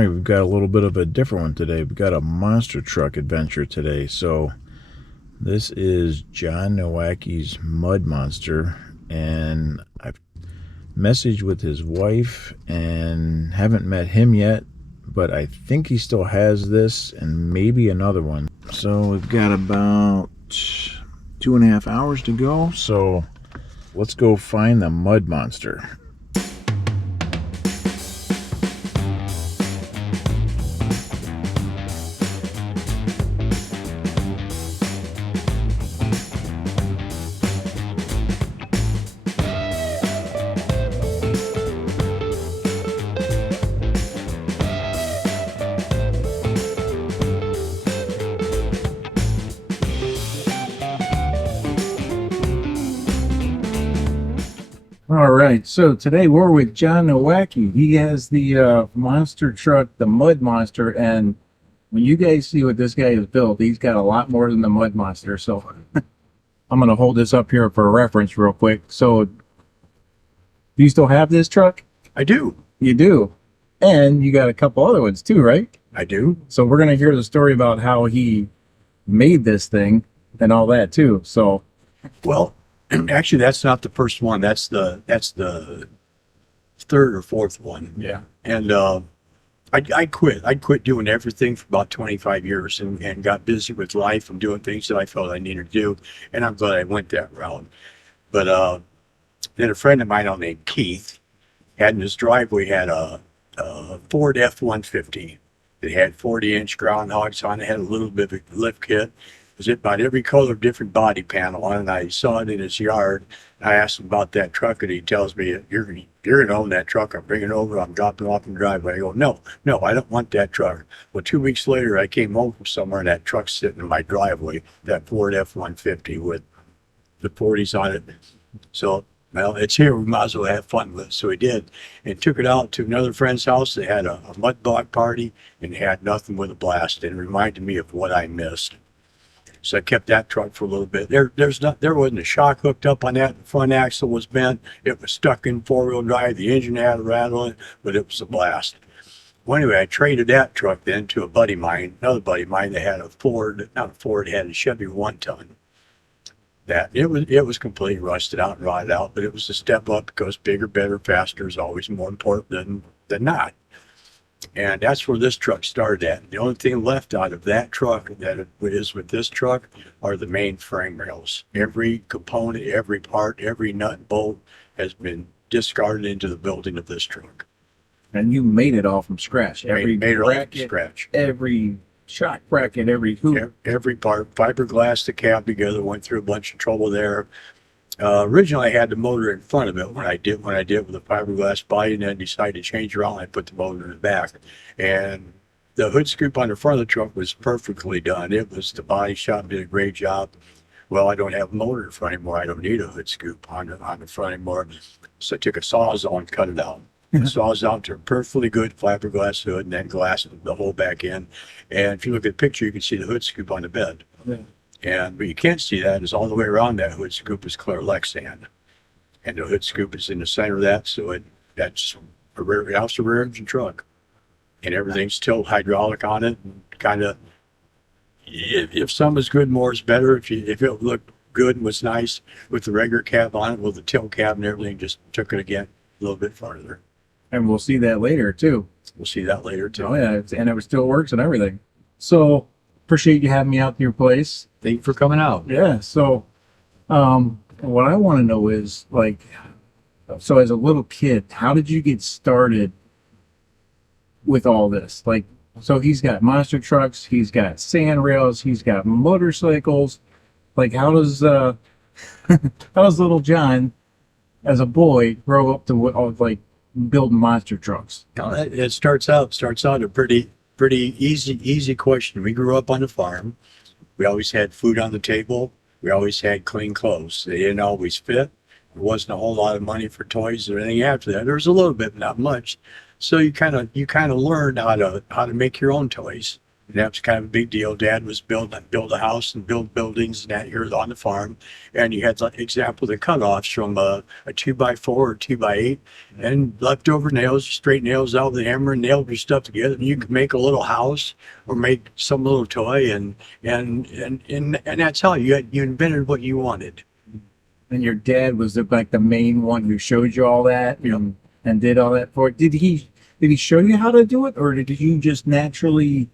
right, we've got a little bit of a different one today. We've got a monster truck adventure today. So this is John Nowacki's Mud Monster, and I've messaged with his wife and haven't met him yet, but I think he still has this and maybe another one. So we've got about 2.5 hours to go. So let's go find the Mud Monster. All right, so today we're with John Nowacki. He has the monster truck, the Mud Monster, and when you guys see what this guy has built, he's got a lot more than the Mud Monster. So I'm going to hold this up here for reference real quick. So do you still have this truck? I do. You do. And you got a couple other ones too, right? I do. So we're going to hear the story about how he made this thing and all that too. So, Well, actually, that's not the first one. That's the third or fourth one. yeah. And I quit. I quit doing everything for about 25 years and got busy with life and doing things that I felt I needed to do. And I'm glad I went that route. But then a friend of mine named Keith had in his driveway had a Ford F-150. It had 40-inch groundhogs on it, had a little bit of a lift kit. It was about every color, different body panel on it. And I saw it in his yard. I asked him about that truck, and he tells me, you're going to own that truck. I'm bringing it over. I'm dropping it off in the driveway. I go, no, I don't want that truck. Well, 2 weeks later, I came home from somewhere, and that truck's sitting in my driveway, that Ford F-150 with the 40s on it. So, well, it's here. We might as well have fun with it. So we did, and took it out to another friend's house. They had a mud block party and had nothing with a blast. And it reminded me of what I missed. So I kept that truck for a little bit. There wasn't a shock hooked up on that. The front axle was bent. It was stuck in four-wheel drive. The engine had a rattle in it, but it was a blast. Well, anyway, I traded that truck then to a buddy of mine, another buddy of mine that had a Ford, not a Ford, had a Chevy 1-ton. That it was completely rusted out and rotted out, but it was a step up because bigger, better, faster is always more important than not. And that's where this truck started at. The only thing left out of that truck that is with this truck are the main frame rails. Every component, every part, every nut and bolt has been discarded into the building of this truck. And you made it all from scratch. Made it all from scratch. Every shock bracket, every hoop. Every part, fiberglass the cab together, went through a bunch of trouble there. Originally, I had the motor in front of it when I did with the fiberglass body, and then decided to change around. I put the motor in the back, and the hood scoop on the front of the truck was perfectly done. It was the body shop did a great job. Well, I don't have a motor in the front anymore. I don't need a hood scoop on the front anymore. So I took a Sawzall and cut it out. Sawzall to a perfectly good fiberglass hood, and then glassed the whole back end. And if you look at the picture, you can see the hood scoop on the bed. Yeah. But you can't see that is all the way around that hood scoop is clear Lexan. And the hood scoop is in the center of that, so that's a rear engine truck. And everything's still hydraulic on it. Kind of, if some is good, more is better. If it looked good and was nice with the regular cab on it, well, the tilt cab and everything just took it again a little bit farther. And we'll see that later too. We'll see that later too. Oh yeah, and it still works and everything. So appreciate you having me out to your place. Thank you for coming out. Yeah. So, what I want to know is so as a little kid, how did you get started with all this? So he's got monster trucks, he's got sand rails, he's got motorcycles. How does how does little John, as a boy, grow up to building monster trucks? It starts out a pretty easy question. We grew up on a farm. We always had food on the table. We always had clean clothes. They didn't always fit. There wasn't a whole lot of money for toys or anything after that. There was a little bit, not much. So you kind of learned how to make your own toys. And that was kind of a big deal. Dad was build a house and build buildings and that here on the farm. And you had, like, example, the cutoffs from a 2x4 or 2x8 and leftover nails, straight nails out with the hammer and nailed your stuff together. And you could make a little house or make some little toy. And that's how you invented what you wanted. And your dad was like the main one who showed you all that and did all that for it. Did he show you how to do it, or did you just naturally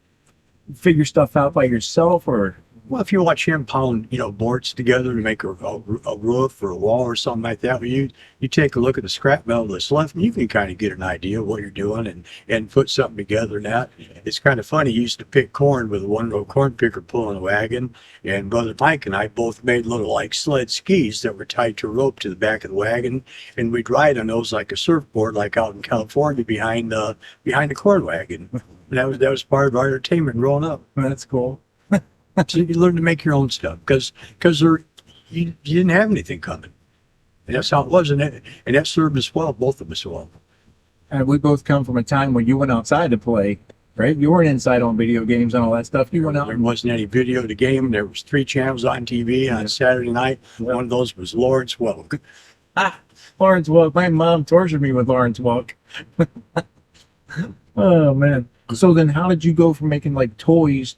figure stuff out by yourself? Or Well, if you watch him pound, boards together to make a roof or a wall or something like that, when you take a look at the scrap metal that's left, and you can kind of get an idea of what you're doing and put something together. And that it's kind of funny. He used to pick corn with a one-row corn picker pulling a wagon, and Brother Mike and I both made little like sled skis that were tied to a rope to the back of the wagon, and we'd ride on those like a surfboard, like out in California behind the corn wagon. And that was part of our entertainment growing up. that's cool. So you learn to make your own stuff because you didn't have anything coming. And that's how it was. And that served us well, both of us well. And we both come from a time when you went outside to play, right? You weren't inside on video games and all that stuff. You went out. There wasn't any video to game. There was 3 channels on TV on Saturday night. One of those was Lawrence Welk. Lawrence Welk. My mom tortured me with Lawrence Welk. Oh man. So then how did you go from making like toys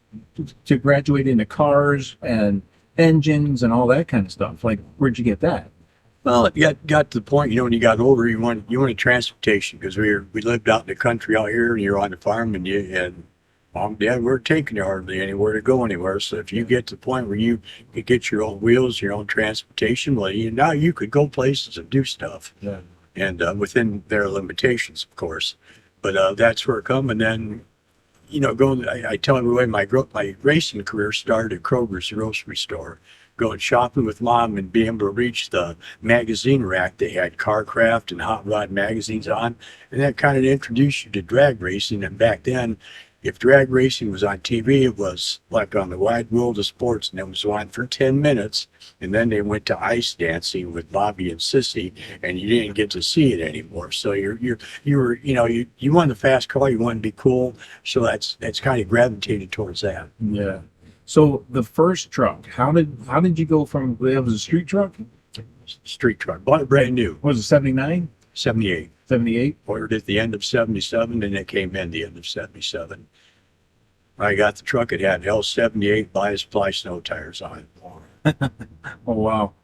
to graduate into cars and engines and all that kind of stuff? Like, where'd you get that? Well, it got to the point, when you got older, you wanted transportation because we lived out in the country out here, and you're on the farm, and mom and dad weren't taking you hardly anywhere to go anywhere. So if you get to the point where you could get your own wheels, your own transportation, well, now you could go places and do stuff. Yeah. And within their limitations, of course. But that's where it come. And then, I tell everybody my racing career started at Kroger's grocery store, going shopping with mom and being able to reach the magazine rack. They had Carcraft and Hot Rod magazines on, and that kind of introduced you to drag racing. And back then, if drag racing was on TV, it was like on the Wide World of Sports, and it was on for 10 minutes. And then they went to ice dancing with Bobby and Sissy, and you didn't get to see it anymore. So you wanted a fast car, you wanted to be cool. So that's kind of gravitated towards that. Yeah. So the first truck, how did you go from, it was a street truck? Street truck, bought it brand new, Was it 79? 78. 78? Ordered at the end of 77, and it came in the end of 77. I got the truck, it had L78 bias-ply snow tires on it. Oh, wow.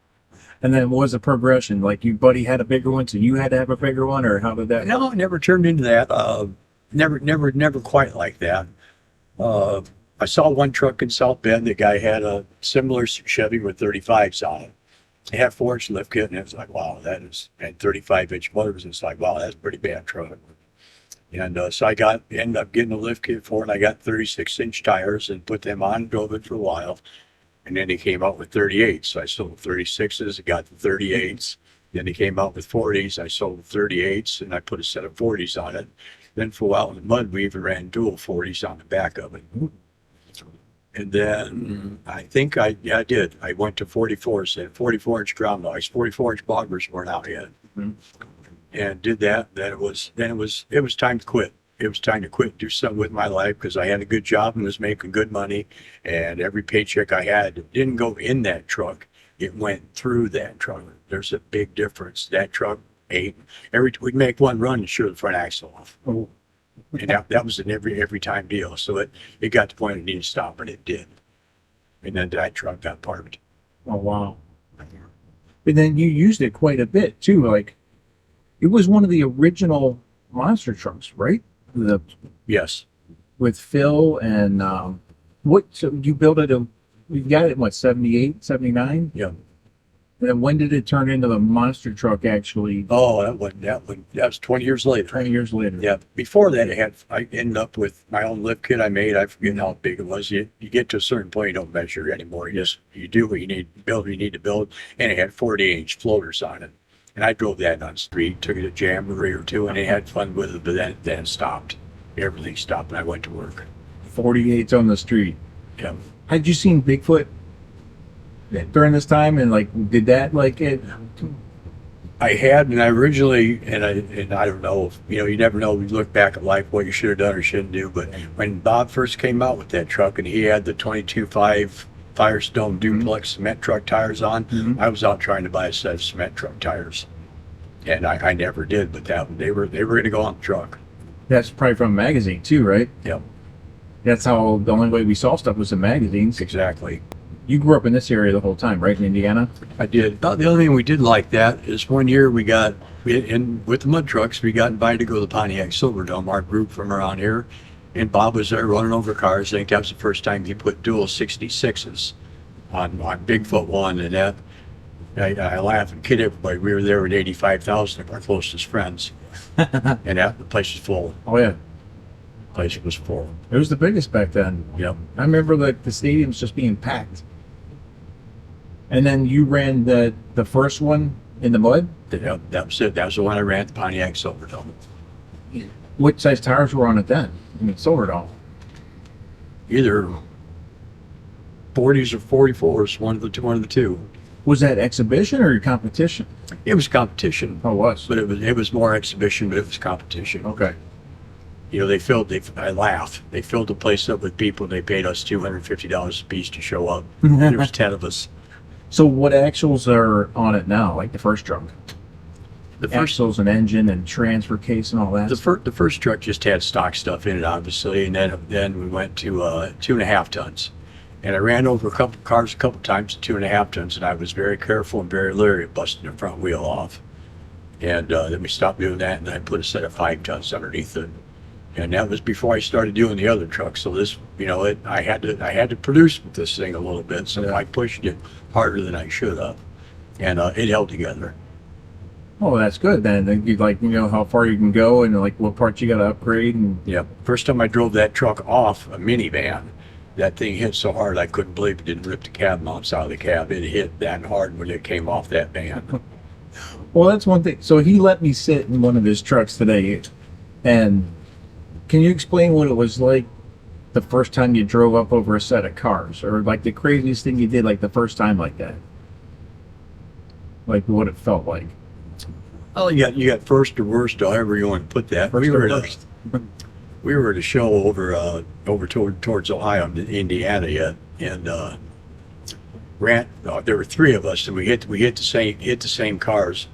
And then what was the progression? Like your buddy had a bigger one, so you had to have a bigger one, or how did that? No, it never turned into that. Never quite like that. I saw one truck in South Bend. The guy had a similar Chevy with 35s on it. It had 4-inch lift kit, and it was like, wow, and 35-inch motors. And it's like, wow, that's a pretty bad truck. And so I ended up getting a lift kit for it. And I got 36-inch tires and put them on, drove it for a while. And then they came out with 38s. So I sold 36s, I got the 38s. Then they came out with 40s. I sold 38s, and I put a set of 40s on it. Then for a while in the mud, we even ran dual 40s on the back of it. And then I think I did. I went to 44s and 44-inch ground dogs. 44-inch boggers weren't out yet, and did that. Then it was time to quit. It was time to quit, do something with my life because I had a good job and was making good money, and every paycheck I had didn't go in that truck. It went through that truck. There's a big difference. That truck ate we'd make one run and sure the front axle off. Oh. And that was an every time deal. So it got to the point it needed to stop, and it did. And then that truck got parked. Oh, wow. But then you used it quite a bit too. Like, it was one of the original monster trucks, right? Yes. With Phil and so you built it, you got it in what, 78, 79? Yeah. And then when did it turn into the monster truck actually? Oh, that was 20 years later. 20 years later. Yeah. Before that, I ended up with my own lift kit I made. I forget how big it was. You get to a certain point, you don't measure anymore. You do what you need to build. You need to build, and it had 40-inch floaters on it. And I drove that on the street, took it to Jamboree or two, and they had fun with it. But then it stopped. Everything stopped, and I went to work. 48's on the street. Yeah. Had you seen Bigfoot during this time? And like, did that like it? I had, and I originally, and I don't know, you never know. You look back at life, what you should have done or shouldn't do. But when Bob first came out with that truck, and he had the 22.5 Firestone duplex cement truck tires on, I was out trying to buy a set of cement truck tires, and I never did. But they were going to go on the truck. That's probably from a magazine too, right? Yep, That's how the only way we saw stuff was in magazines. exactly. You grew up in this area the whole time, right, in Indiana? I did. About the only thing we did like that is one year with the mud trucks, we got invited to go to the Pontiac Silverdome, our group from around here, and Bob was there running over cars. I think that was the first time he put dual 66s on Bigfoot one, and that I laugh and kid everybody. We were there with 85,000 of our closest friends, and the place was full. Oh yeah, The place was full. it was the biggest back then. Yep. I remember the stadiums just being packed. And then you ran the first one in the mud. Yep, that was it. That was the one I ran at the Pontiac Silverdome. What size tires were on it then? I mean, Silverdome. Either 40s or 44s, one of the two. Was that exhibition or your competition? It was competition, Oh, it was. but it was more exhibition, but it was competition. Okay. I laugh. They filled the place up with people. They paid us $250 a piece to show up. There was 10 of us. So what axles are on it now? Like the first truck? The first Axles and engine and transfer case and all that. the first truck just had stock stuff in it, obviously, and then we went to 2.5 tons. And I ran over a couple cars a couple times at 2.5 tons, and I was very careful and very leery of busting the front wheel off. And then we stopped doing that, and I put a set of 5 tons underneath it. And that was before I started doing the other trucks. So this, I had to produce with this thing a little bit. So I pushed it harder than I should have, and it held together. Oh, that's good then. Then you how far you can go and like what parts you got to upgrade and. Yeah. First time I drove that truck off a minivan, that thing hit so hard I couldn't believe it didn't rip the cab mounts out of the cab. It hit that hard when it came off that van. Well, that's one thing. So he let me sit in one of his trucks today, and can you explain what it was like the first time you drove up over a set of cars, or like the craziest thing you did, like the first time like that, like what it felt like? Well, you got first or worst, however you want to put that. First or worst. We were at a show over towards Ohio, Indiana yet, and ran. There were 3 of us, and we hit the same cars,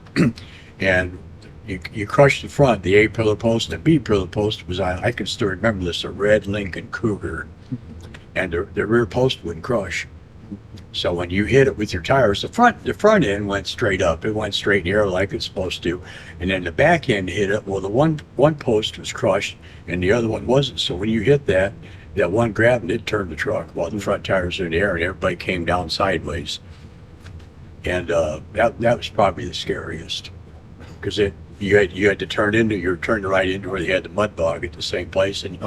and you crushed the front. The A pillar post and the B pillar post was on. I can still remember this. A red Lincoln Cougar, and the rear post wouldn't crush. So when you hit it with your tires, the front end went straight up. It went straight in the air like it's supposed to, and then the back end hit it. Well, the one post was crushed, and the other one wasn't. So when you hit that one grabbed it turned the truck while the front tires were in the air, and everybody came down sideways. And that was probably the scariest, because you had to turn right into where they had the mud bog at the same place, and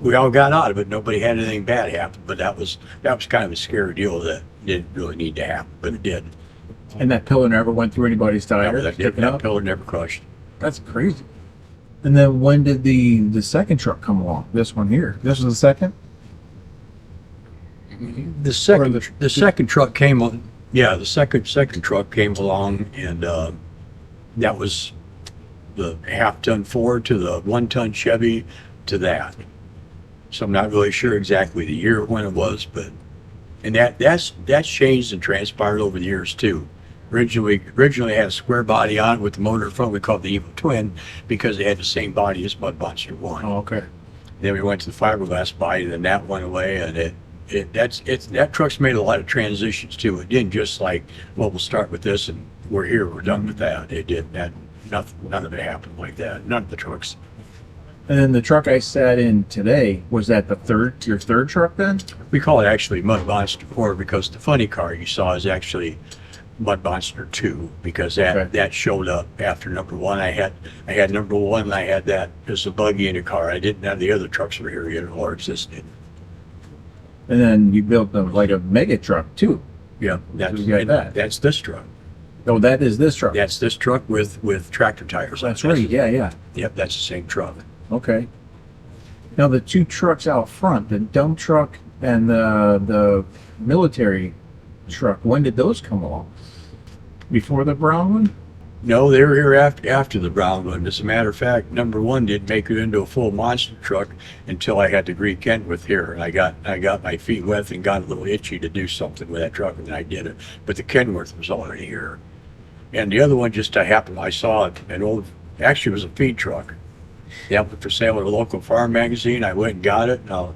we all got out of it. Nobody had anything bad happen, but that was kind of a scary deal that didn't really need to happen, but it did. And that pillar never went through anybody's tire. That pillar never crushed. That's crazy. And then when did the second truck come along? This one here. This was the second. The second truck came on. Yeah, the second truck came along, and that was the half-ton Ford to the 1-ton Chevy to that. So I'm not really sure exactly the year when it was, but that's changed and transpired over the years too. Originally had a square body on it with the motor in front. We called it the Evil Twin because they had the same body as Mud Monster 1. Oh, okay. Then we went to the fiberglass body, then that went away, and that truck's made a lot of transitions too. It didn't just like, well, we'll start with this and we're here, we're done with that. It did that. None of it happened like that. None of the trucks. And then the truck I sat in today, was that your third truck then? We call it actually Mud Monster 4 because the funny car you saw is actually Mud Monster 2 because that showed up after number 1. I had number 1 and I had that as a buggy in a car. I didn't have the other trucks were here yet or existed. And then you built like a mega truck too. Yeah, that's this truck. Oh, that is this truck. That's this truck with tractor tires. That's right. Yeah. Yep, that's the same truck. Okay. Now the 2 trucks out front, the dump truck and the military truck, when did those come along? Before the brown one? No, they were here after the brown one. As a matter of fact, number one didn't make it into a full monster truck until I had the Greek Kenworth here, and I got my feet wet and got a little itchy to do something with that truck, and I did it. But the Kenworth was already here, and the other one just happened. I saw it, an old, actually it was a feed truck. They had it for sale at a local farm magazine. I went and got it. I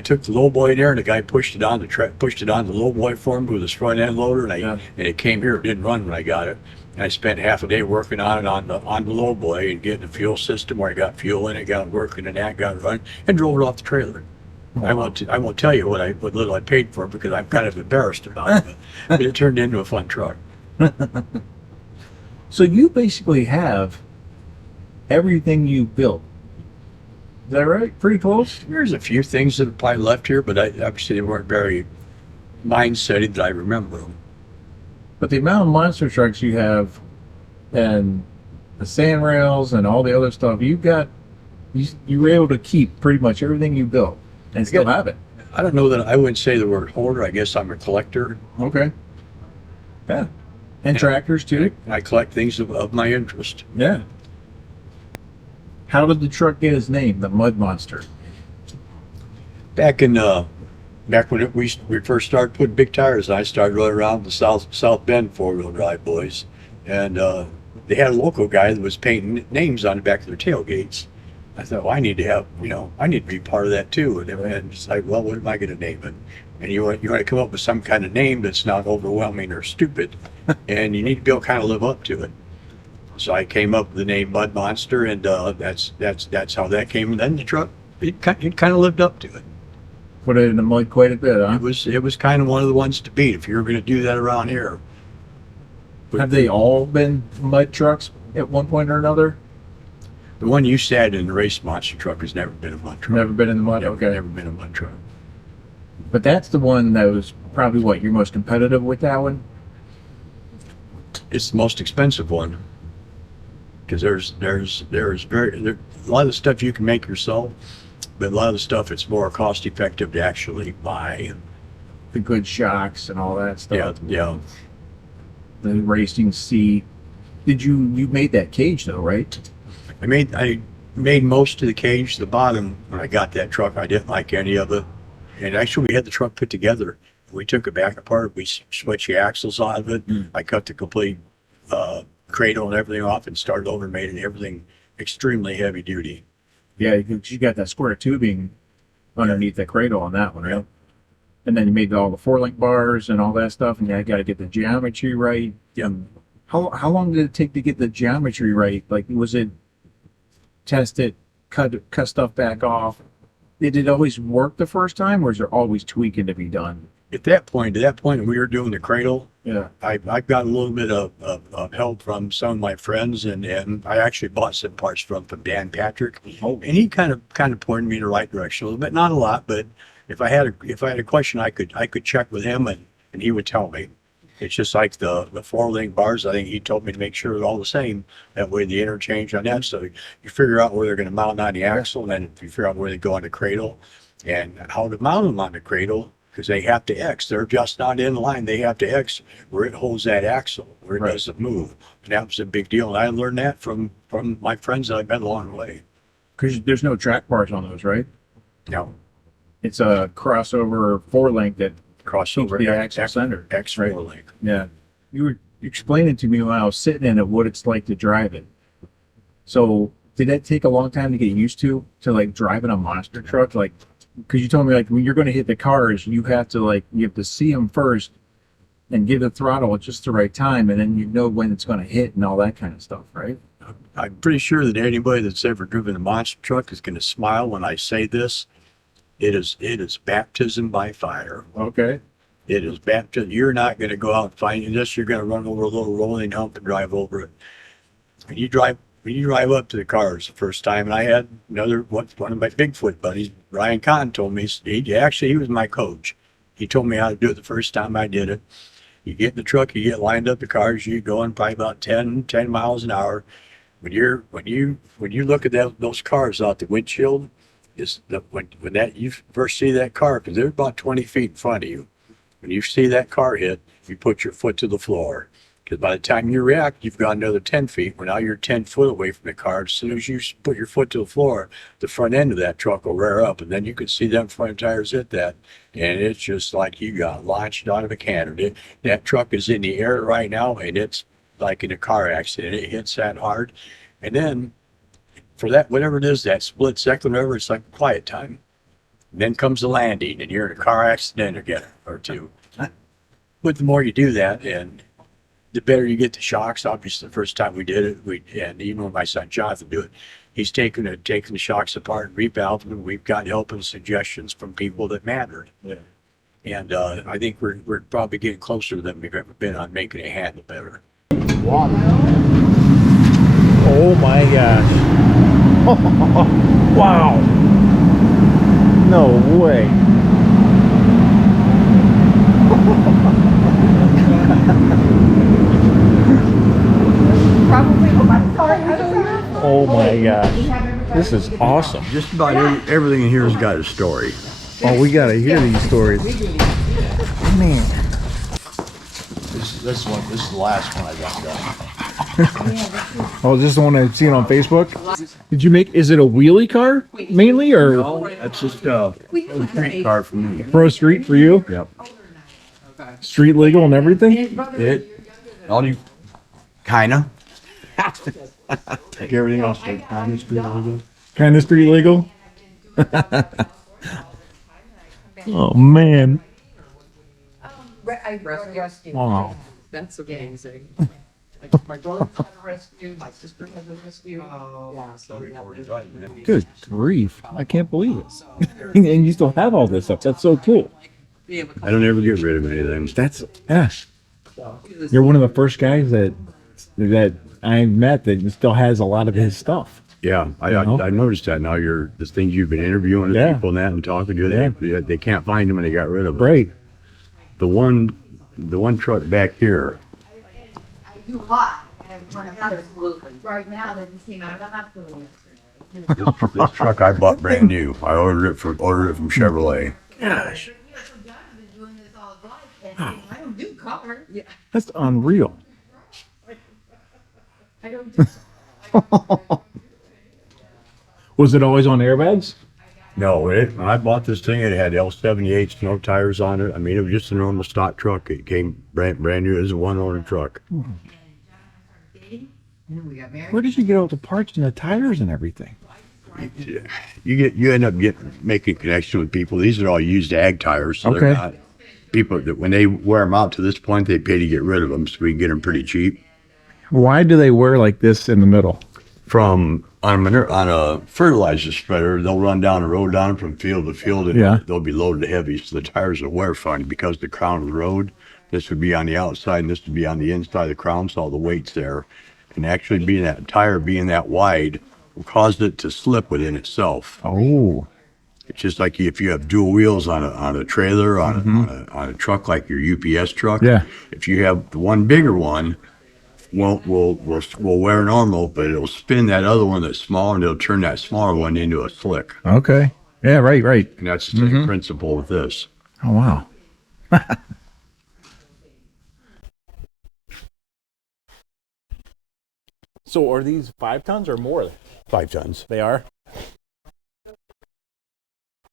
took the lowboy in there, and the guy pushed it on the lowboy for me with his front end loader, and it came here. It didn't run when I got it. And I spent half a day working on it on the lowboy and getting the fuel system where I got fuel in it, got it working, and that got it running, and drove it off the trailer. I won't tell you what little I paid for it because I'm kind of embarrassed about it, but it turned into a fun truck. So you basically have everything you built. Is that right? Pretty close? There's a few things that are probably left here, but obviously they weren't very mind-setting that I remember them. But the amount of monster trucks you have and the sand rails and all the other stuff, you were able to keep pretty much everything you built and still have it. I don't know that I wouldn't say the word hoarder. I guess I'm a collector. Okay. Yeah. And tractors too. I collect things of my interest. Yeah. How did the truck get its name, the Mud Monster? Back when we first started putting big tires, I started running around the South Bend 4-wheel drive boys, and they had a local guy that was painting names on the back of their tailgates. I thought, well, I need to be part of that too. And it's like, well, what am I going to name it? And you want to come up with some kind of name that's not overwhelming or stupid, and you need to be able to kind of live up to it. So I came up with the name Mud Monster, and that's how that came. And then the truck, it kind of lived up to it. Put it in the mud quite a bit, huh? It was kind of one of the ones to beat if you were going to do that around here. But Have they all been mud trucks at one point or another? the one you sat in, the race monster truck, has never been a mud truck. Never been in the mud? Never, Okay. never been a mud truck. But that's the one that was probably what, you're most competitive with that one? It's the most expensive one because there's a lot of the stuff you can make yourself, but a lot of the stuff it's more cost effective to actually buy. The good shocks and all that Yeah, stuff. yeah. The racing seat. You made that cage though, right? I made most of the cage. The bottom, when I got that truck, I didn't like any of it. And actually, we had the truck put together. We took it back apart. We switched the axles out of it. I cut the complete cradle and everything off and started over and made it everything extremely heavy duty. Yeah, you got that square tubing underneath the cradle on that one, right? Yeah. And then you made all the 4-link bars and all that stuff, and you got to get the geometry right. Yeah. How long did it take to get the geometry right? Like, was it test it, cut stuff back off? Did it always work the first time, or is there always tweaking to be done? At that point, when we were doing the cradle, Yeah. I got a little bit of help from some of my friends, and I actually bought some parts from Dan Patrick, Oh. and he kind of pointed me in the right direction a little bit, not a lot, but if I had a question, I could check with him, and he would tell me. It's just like the 4-link bars. I think he told me to make sure they're all the same. That way, the interchange on that, so you figure out where they're going to mount on the axle, and then you figure out where they go on the cradle, and how to mount them on the cradle. Because they have to X. They're just not in line. They have to X where it holds that axle, where it Right. doesn't move. And that was a big deal. And I learned that from my friends that I've met along the way. Because there's no track bars on those, right? Now, It's a crossover 4-link that keeps crossover the axle centered. X Right. 4-link. Yeah. You were explaining to me when I was sitting in it what it's like to drive it. So did that take a long time to get used to like driving a monster truck? Like, because you told me like when you're going to hit the cars, you have to see them first and give the throttle at just the right time, and then you know when it's going to hit and all that kind of stuff, right? I'm pretty sure that anybody that's ever driven a monster truck is going to smile when I say this. It is baptism by fire. Okay. It is baptism. You're not going to go out and find this. You're going to run over a little rolling hump and drive over it. When you drive up to the cars the first time, and I had one of my Bigfoot buddies, Brian Kahn, told me, he was my coach. He told me how to do it the first time I did it. You get in the truck, you get lined up the cars, you go in probably about 10 miles an hour. When you look at those cars out the windshield, when you first see that car, because they're about 20 feet in front of you. When you see that car hit, you put your foot to the floor, Because by the time you react, you've got another 10 feet. Well, now you're 10 foot away from the car. As soon as you put your foot to the floor, the front end of that truck will rear up, and then you can see them front tires hit that. And it's just like you got launched out of a cannon. That truck is in the air right now, and it's like in a car accident. It hits that hard. And then for that, whatever it is, that split second, whatever, it's like quiet time. And then comes the landing, and you're in a car accident again or two. But the more you do that, and the better you get the shocks. Obviously, the first time we did it, and even when my son Jonathan do it, he's taking the shocks apart and revalving them. We've got help and suggestions from people that mattered. Yeah. And I think we're probably getting closer than we've ever been on making it handle better. Oh my gosh. Wow. No way. Oh my gosh. This is awesome. Just about everything in here has got a story. Oh, we gotta hear these stories. Man. This is the last one I got done. Oh, is this the one I've seen on Facebook? Did you make, is it a wheelie car mainly, or No, that's just a street car for me. pro street for you? Yep. Street legal and everything? All you, kinda. Everything else, kinda street legal. Kind of street legal? Oh man. I rescued. Wow. That's amazing. Like my brother had a rescue, my sister has a rescue. Yeah, so we have Good grief. I can't believe it. And you still have all this stuff. That's so cool. I don't ever get rid of anything. That's, yeah. You're one of the first guys that I met that still has a lot of his stuff. Yeah, I noticed that now. The things you've been interviewing Yeah. people and that and talking to, they can't find them and they got rid of them. Right. The one truck back here, I do a lot. Right now, that just came out of the hospital. this truck I bought brand new. I ordered it from Chevrolet. Gosh. John's been doing this all his life, and I don't do cars. Yeah, That's unreal. I don't do. Was it always on airbags? No, when I bought this thing, it had L78 snow tires on it. I mean, it was just a normal stock truck. It came brand new. It was a one-owner truck. And then we got married. Where did you get all the parts and the tires and everything? You end up making connection with people. These are all used ag tires. So they're Okay. not people that when they wear them out to this point, they pay to get rid of them. So we can get them pretty cheap. Why do they wear like this in the middle? From on a fertilizer spreader, they'll run down the road down from field to field, and Yeah. they'll be loaded heavy, so the tires will wear funny because the crown of the road, this would be on the outside and this would be on the inside of the crown, so all the weight's there. And actually being that tire being that wide will cause it to slip within itself. Oh. It's just like if you have dual wheels on a trailer, on a truck like your UPS truck. Yeah. If you have the one bigger one, will wear normal, but it'll spin that other one that's small, and it'll turn that smaller one into a slick. Okay. Yeah, right. And that's the same principle with this. Oh, wow. So are these 5 tons or more? 5 tons. They are.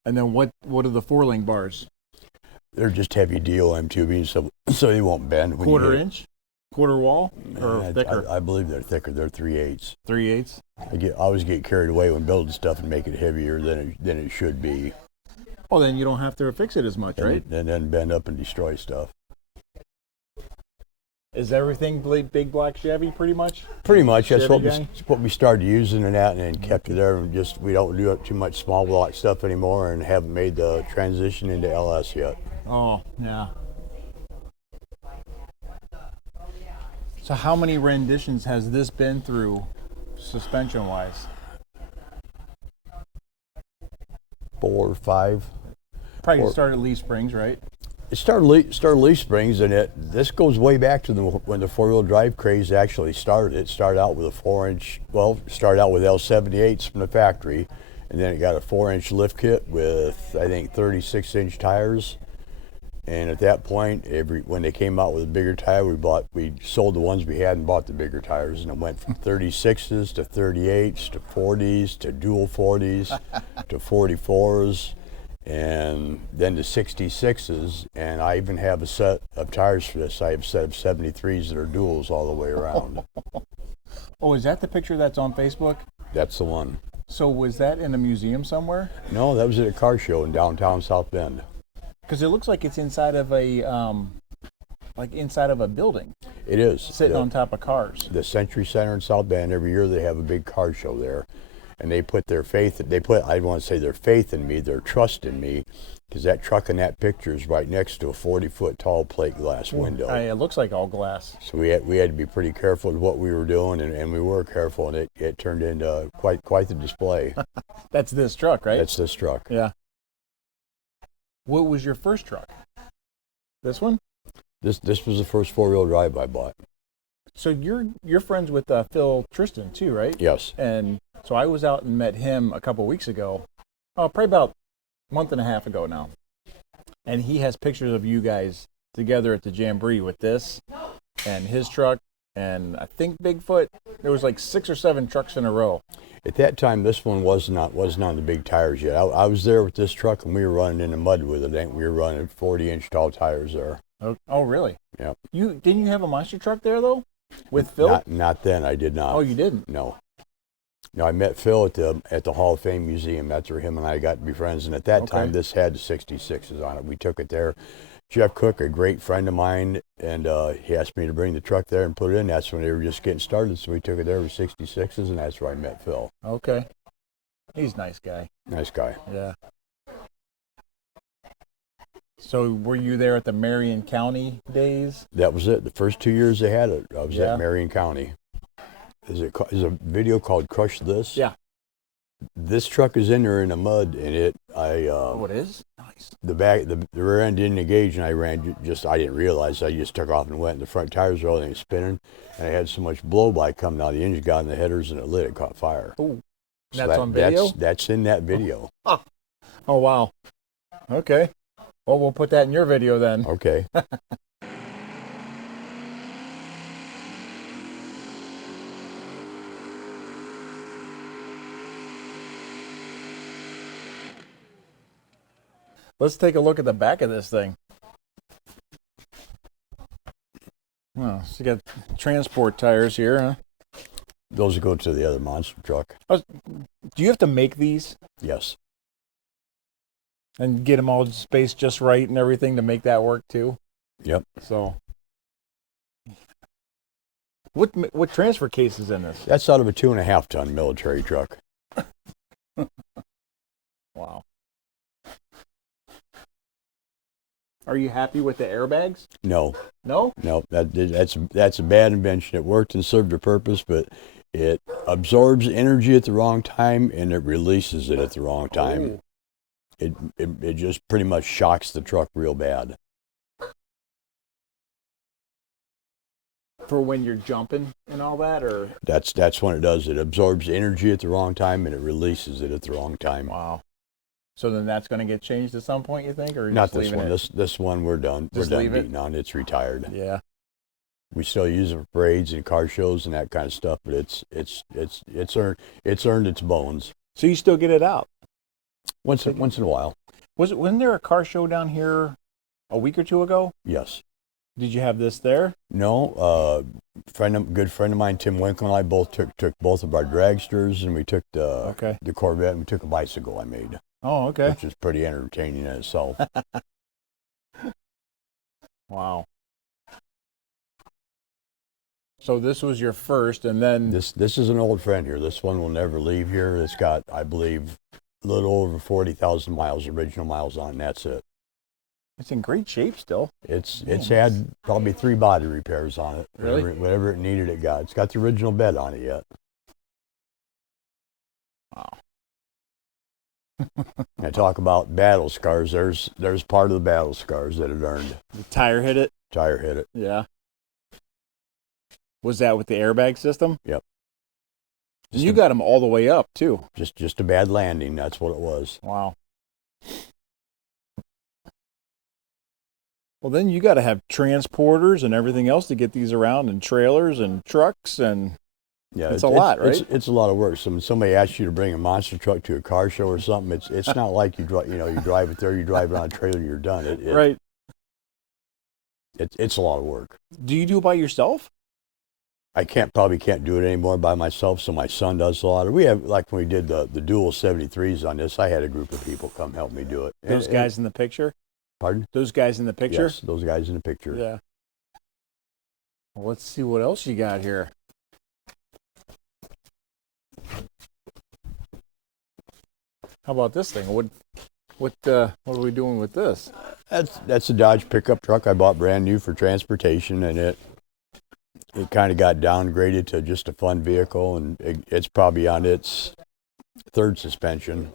And then what are the 4-link bars? They're just heavy DOM tubing, so they won't bend. When Quarter you hit inch? Quarter wall? Or it. thicker? I believe they're thicker. They're 3/8. 3/8? I always get carried away when building stuff and make it heavier than it should be. Oh, then you don't have to fix it as much, right? And then bend up and destroy stuff. Is everything big black Chevy pretty much? Pretty much. That's Chevy what we started using and that, and then kept it there. And just we don't do too much small block stuff anymore, and haven't made the transition into LS yet. Oh, yeah. So how many renditions has this been through suspension-wise? 4 or 5. Probably started leaf springs, right? It started leaf springs, and this goes way back to when the 4-wheel drive craze actually started. It started out with a 4-inch. Well, started out with L78s from the factory, and then it got a 4-inch lift kit with I think 36-inch tires, And at that point, when they came out with a bigger tire, we sold the ones we had and bought the bigger tires, and it went from 36s to 38s to 40s to dual 40s to 44s, and then to 66s. And I even have a set of tires for this. I have a set of 73s that are duals all the way around. Oh, is that the picture that's on Facebook? That's the one. So was that in a museum somewhere? No, that was at a car show in downtown South Bend. Because it looks like it's inside of a building, It is. sitting on top of cars. The Century Center in South Bend, every year they have a big car show there. And they put their faith, I want to say their faith in me, their trust in me, because that truck in that picture is right next to a 40-foot tall plate glass window. It looks like all glass. So we had to be pretty careful with what we were doing, and we were careful, and it turned into quite the display. That's this truck, right? That's this truck. Yeah. What was your first truck? This one? This was the first four-wheel drive I bought. So you're friends with Phil Tristan too, right? Yes. And so I was out and met him a couple weeks ago. Oh, probably about a month and a half ago now. And he has pictures of you guys together at the Jamboree with this and his truck and I think Bigfoot. There was like 6 or 7 trucks in a row. At that time, this one wasn't on the big tires yet. I was there with this truck, and we were running in the mud with it. We were running 40-inch tall tires there. Oh, really? Yeah. Didn't you have a monster truck there though, with Phil? Not then. I did not. Oh, you didn't? No. No, I met Phil at the Hall of Fame Museum. That's where him and I got to be friends. And at that time, this had the 66s on it. We took it there. Jeff Cook, a great friend of mine, and he asked me to bring the truck there and put it in. That's when they were just getting started, so we took it there with 66s, and that's where I met Phil. Okay. He's a nice guy. Nice guy. Yeah. So were you there at the Marion County days? That was it. The first 2 years they had it, I was Yeah. at Marion County. Is a video called Crush This? Yeah. This truck is in there in the mud, and it is? Nice. the rear end didn't engage, and I didn't realize. I just took off and went, and the front tires were all spinning, and I had so much blow by coming out. The engine got in the headers, and it lit. It caught fire. Oh, So that's on video? That's in that video. Oh, wow. Okay. Well, we'll put that in your video then. Okay. Let's take a look at the back of this thing. Oh, so you got transport tires here, huh? Those go to the other monster truck. Do you have to make these Yes. and get them all spaced just right and everything to make that work too? Yep. So, what transfer case is in this? That's out of a 2.5 ton military truck. Wow. Are you happy with the airbags? No. No? No, that's a bad invention. It worked and served a purpose, but it absorbs energy at the wrong time and it releases it at the wrong time. It just pretty much shocks the truck real bad. For when you're jumping and all that, or? That's when it does. It absorbs energy at the wrong time and it releases it at the wrong time. Wow. So then that's going to get changed at some point, you think, or Not just this leaving one. it? This one we're done. Just we're done leave it? beating on. It's retired. Yeah. We still use it for parades and car shows and that kind of stuff, but it's earned its bones. So you still get it out? Once in a while. Wasn't there a car show down here a week or two ago? Yes. Did you have this there? No, good friend of mine, Tim Winkle, and I both took both of our dragsters, and we took the Corvette, and we took a bicycle I made. Oh, okay. Which is pretty entertaining in itself. Wow. So this was your first, and then This is an old friend here. This one will never leave here. It's got, I believe, a little over 40,000 miles, original miles on it, and that's it. it's in great shape still. It's had probably 3 body repairs on it. Really? Whatever it needed, it got. It's got the original bed on it yet. Wow. I talk about battle scars. There's part of the battle scars that it earned. The tire hit it? Tire hit it. Yeah. Was that with the airbag system? Yep. And you got them all the way up too. Just a bad landing. That's what it was. Wow. Well, then you got to have transporters and everything else to get these around, and trailers and trucks, and Yeah, it's a lot, right? It's a lot of work. So when somebody asks you to bring a monster truck to a car show or something, it's not like you drive, you drive it there, you drive it on a trailer, you're done. Right. It's a lot of work. Do you do it by yourself? I probably can't do it anymore by myself, so my son does a lot. We have, like when we did the dual 73s on this, I had a group of people come help me do it. Those guys in the picture? Pardon? Those guys in the picture? Yes, those guys in the picture. Yeah. Well, let's see what else you got here. How about this thing? What are we doing with this? That's a Dodge pickup truck I bought brand new for transportation, and it kind of got downgraded to just a fun vehicle, and it's probably on its third suspension.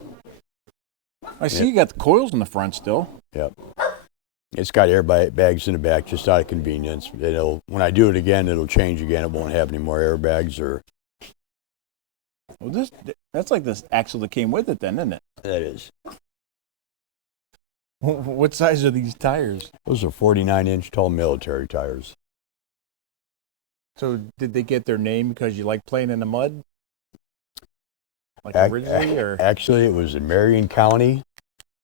I see you got the coils in the front still. Yep. It's got airbags in the back just out of convenience. When I do it again, it'll change again. It won't have any more airbags or. Well, that's like this axle that came with it then, isn't it? That is. What size are these tires? Those are 49-inch tall military tires. So did they get their name because you like playing in the mud? Like originally, or? Actually, it was in Marion County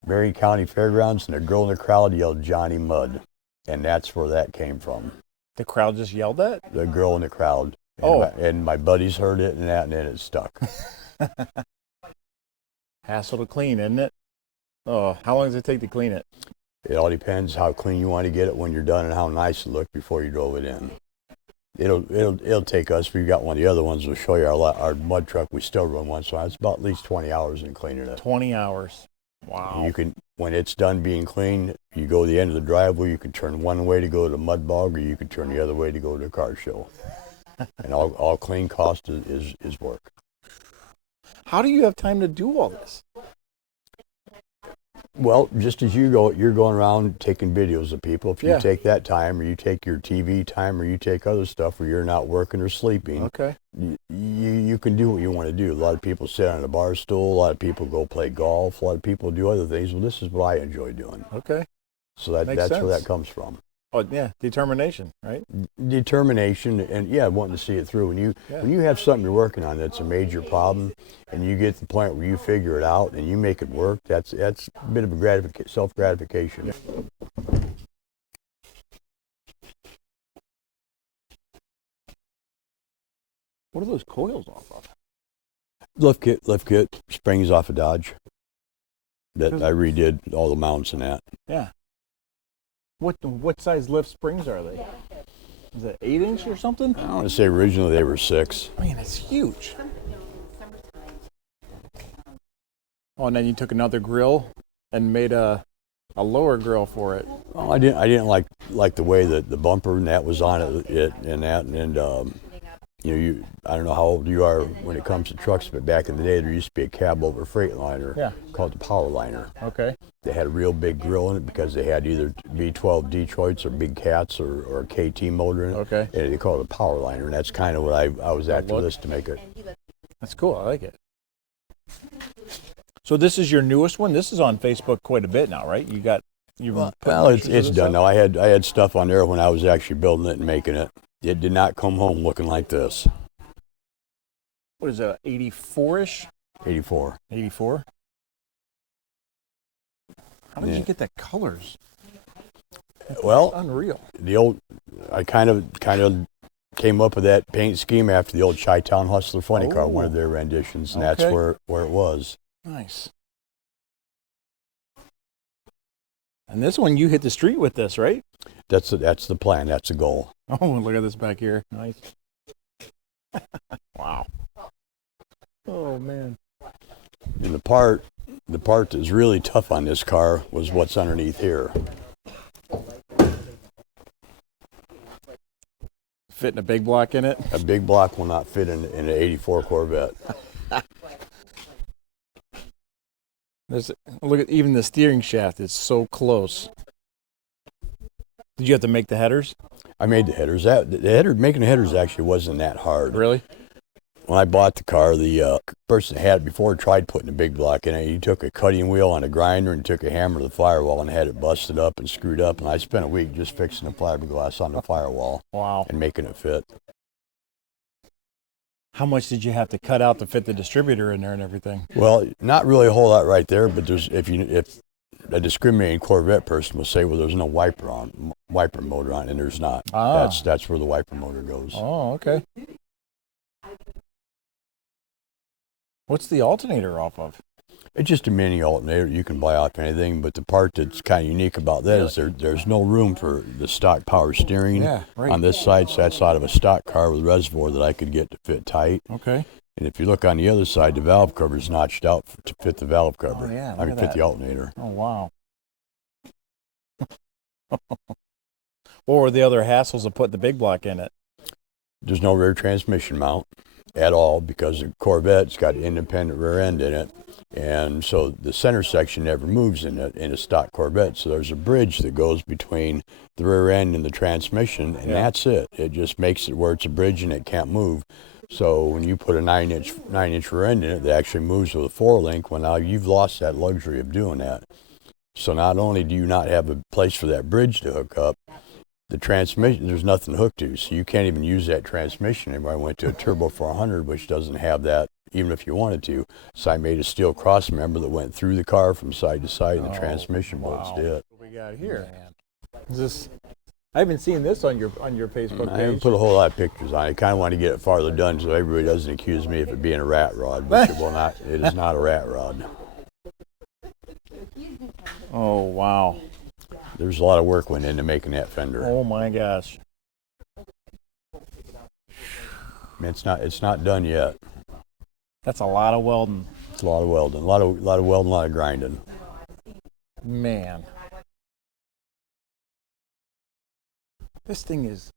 Fairgrounds, and a girl in the crowd yelled Johnny Mud, and that's where that came from. The crowd just yelled that? The girl in the crowd. And my buddies heard it, and then it stuck. Hassle to clean, isn't it? Oh, how long does it take to clean it? It all depends how clean you want to get it when you're done and how nice it looked before you drove it in. It'll take us. We got one of the other ones. We'll show you our mud truck. We still run one, so it's about at least 20 hours in cleaning it. 20 hours. Wow. You can, when it's done being cleaned, you go to the end of the driveway. You can turn one way to go to the mud bog, or you can turn the other way to go to a car show. And all clean cost is work. How do you have time to do all this? Well, just as you're going around taking videos of people. If you take that time, or you take your TV time, or you take other stuff where you're not working or sleeping, okay, you can do what you want to do. A lot of people sit on a bar stool. A lot of people go play golf. A lot of people do other things. Well, this is what I enjoy doing. Okay. So that's where that comes from. Oh yeah, determination, right? Determination, and wanting to see it through. When you have something you're working on that's a major problem, and you get to the point where you figure it out and you make it work, that's a bit of a self-gratification. Yeah. What are those coils off of? Lift kit, springs off of Dodge. That I redid all the mounts and that. Yeah. What size lift springs are they? Is it 8-inch or something? I want to say originally they were 6. Man, it's huge. Oh, and then you took another grill and made a lower grill for it. Oh, I didn't like the way that the bumper and that was on it and that, and I don't know how old you are when it comes to trucks, but back in the day there used to be a cab over Freightliner called the Power Liner. Okay. They had a real big grill in it because they had either V12 Detroits or Big Cats or a KT motor in it. Okay. And they called it a Power Liner, and that's kind of what I was after this to make it. That's cool. I like it. So this is your newest one. This is on Facebook quite a bit now, right? It's done now. I had stuff on there when I was actually building it and making it. It did not come home looking like this. What is it, 84-ish? 84. 84? How did you get that colors? Well, it's unreal. I kind of came up with that paint scheme after the old Chi-Town Hustler Funny Car, one of their renditions, and that's where it was. Nice. And this one, you hit the street with this, right? That's the plan. That's the goal. Oh, look at this back here. Nice. Wow. Oh, man. And the part that's really tough on this car was what's underneath here. Fitting a big block in it? A big block will not fit in an 84 Corvette. Look at even the steering shaft is so close. Did you have to make the headers? I made the headers. Making the headers actually wasn't that hard. Really? when I bought the car, the person that had it before tried putting a big block in it. He took a cutting wheel on a grinder and took a hammer to the firewall and had it busted up and screwed up. And I spent a week just fixing the fiberglass on the firewall. Wow. And making it fit. How much did you have to cut out to fit the distributor in there and everything? Well, not really a whole lot right there, but there's if a discriminating Corvette person will say, well, there's no wiper motor on, and there's not. Ah. That's where the wiper motor goes. Oh, okay. What's the alternator off of? It's just a mini alternator. You can buy off anything, but the part that's kind of unique about that is there's no room for the stock power steering on this side. So that's out of a stock car with a reservoir that I could get to fit tight. Okay. And if you look on the other side, the valve cover is notched out to fit the valve cover. Oh, yeah, I can fit the alternator. Oh, wow. What were the other hassles of putting the big block in it? There's no rear transmission mount at all because the Corvette's got an independent rear end in it. And so the center section never moves in a stock Corvette. So there's a bridge that goes between the rear end and the transmission, and that's it. It just makes it where it's a bridge and it can't move. So when you put a 9-inch rear end in it, that actually moves with a 4-link. Well, now you've lost that luxury of doing that. So not only do you not have a place for that bridge to hook up, the transmission, there's nothing to hook to. So you can't even use that transmission anymore. I went to a Turbo 400, which doesn't have that, even if you wanted to. So I made a steel cross member that went through the car from side to side, and the transmission bolts did. What we got here? Is this? I haven't seen this on your Facebook I haven't page. put a whole lot of pictures on it. I kind of want to get it farther done so everybody doesn't accuse me of it being a rat rod, which it will not. It is not a rat rod. Oh, wow. There's a lot of work went into making that fender. Oh my gosh. I mean, it's not done yet. That's a lot of welding. It's a lot of welding, a lot of welding, a lot of grinding. Man. This thing is,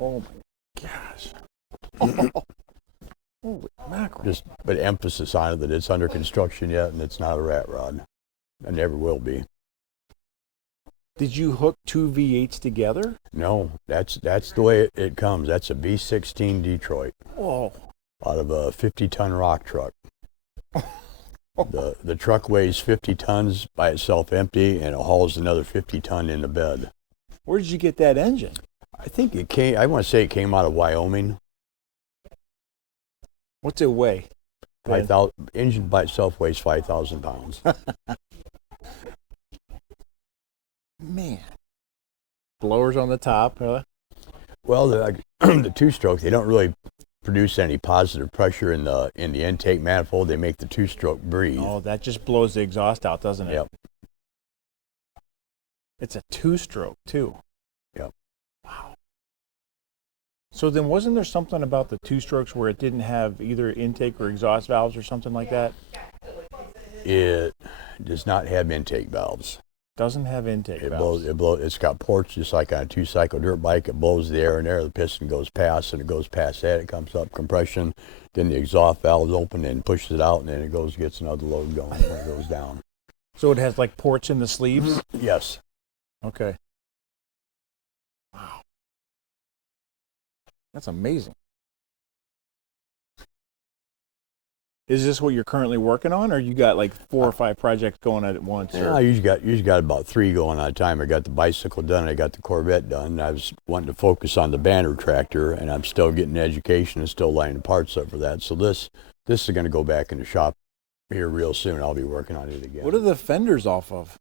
oh my gosh. Holy mackerel. Just but emphasis on it that it's under construction yet and it's not a rat rod. It never will be. Did you hook two V8s together? No, that's the way it comes. That's a V16 Detroit Oh. out of a 50-ton rock truck. The truck weighs 50 tons by itself empty, and it hauls another 50 ton in the bed. Where did you get that engine? I think it came. I want to say it came out of Wyoming. What's it weigh? 5,000 engine by itself weighs 5,000 pounds. Man. Blowers on the top, huh? Well, the two-stroke, they don't really produce any positive pressure in the intake manifold. They make the two-stroke breathe. Oh, that just blows the exhaust out, doesn't it? Yep. It's a two-stroke, too. Yep. Wow. So then wasn't there something about the two-strokes where it didn't have either intake or exhaust valves or something like that? It does not have intake valves. Doesn't have intake valves. It's got ports just like on a two-cycle dirt bike. It blows the air in there. The piston goes past, and it goes past that. It comes up compression. Then the exhaust valve is open and pushes it out, and then it gets another load going when it goes down. So it has like ports in the sleeves? Yes. Okay. Wow. That's amazing. Is this what you're currently working on, or you got like 4 or 5 projects going at once? Yeah, I usually got about 3 going at a time. I got the bicycle done. I got the Corvette done. I was wanting to focus on the Banner tractor, and I'm still getting education and still lining parts up for that. So this is going to go back in the shop here real soon. I'll be working on it again. What are the fenders off of?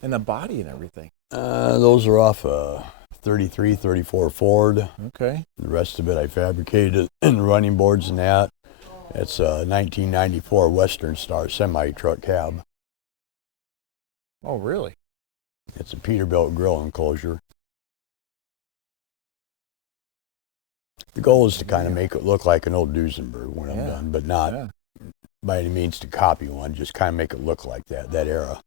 And the body and everything? Those are off 33, 34 Ford. Okay. The rest of it I fabricated in the running boards and that. It's a 1994 Western Star semi-truck cab. Oh, really? It's a Peterbilt grill enclosure. The goal is to kind of make it look like an old Duesenberg when I'm done, but not by any means to copy one, just kind of make it look like that era.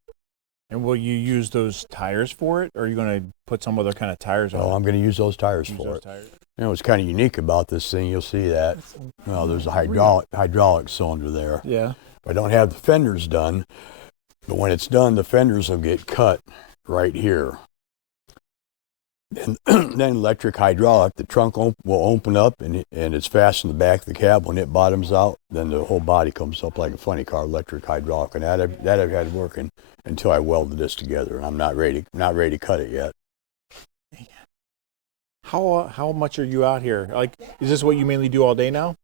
And will you use those tires for it, or are you going to put some other kind of tires on it? Oh, I'm going to use those tires for it. You know, what's kind of unique about this thing, you'll see that, well, there's a hydraulic cylinder there. Yeah. I don't have the fenders done, but when it's done, the fenders will get cut right here. And then electric hydraulic, the trunk will open up and it's fastened in the back of the cab. When it bottoms out, then the whole body comes up like a funny car, electric hydraulic. And that I've had working until I welded this together. And I'm not ready to cut it yet. How much are you out here? Like, is this what you mainly do all day now?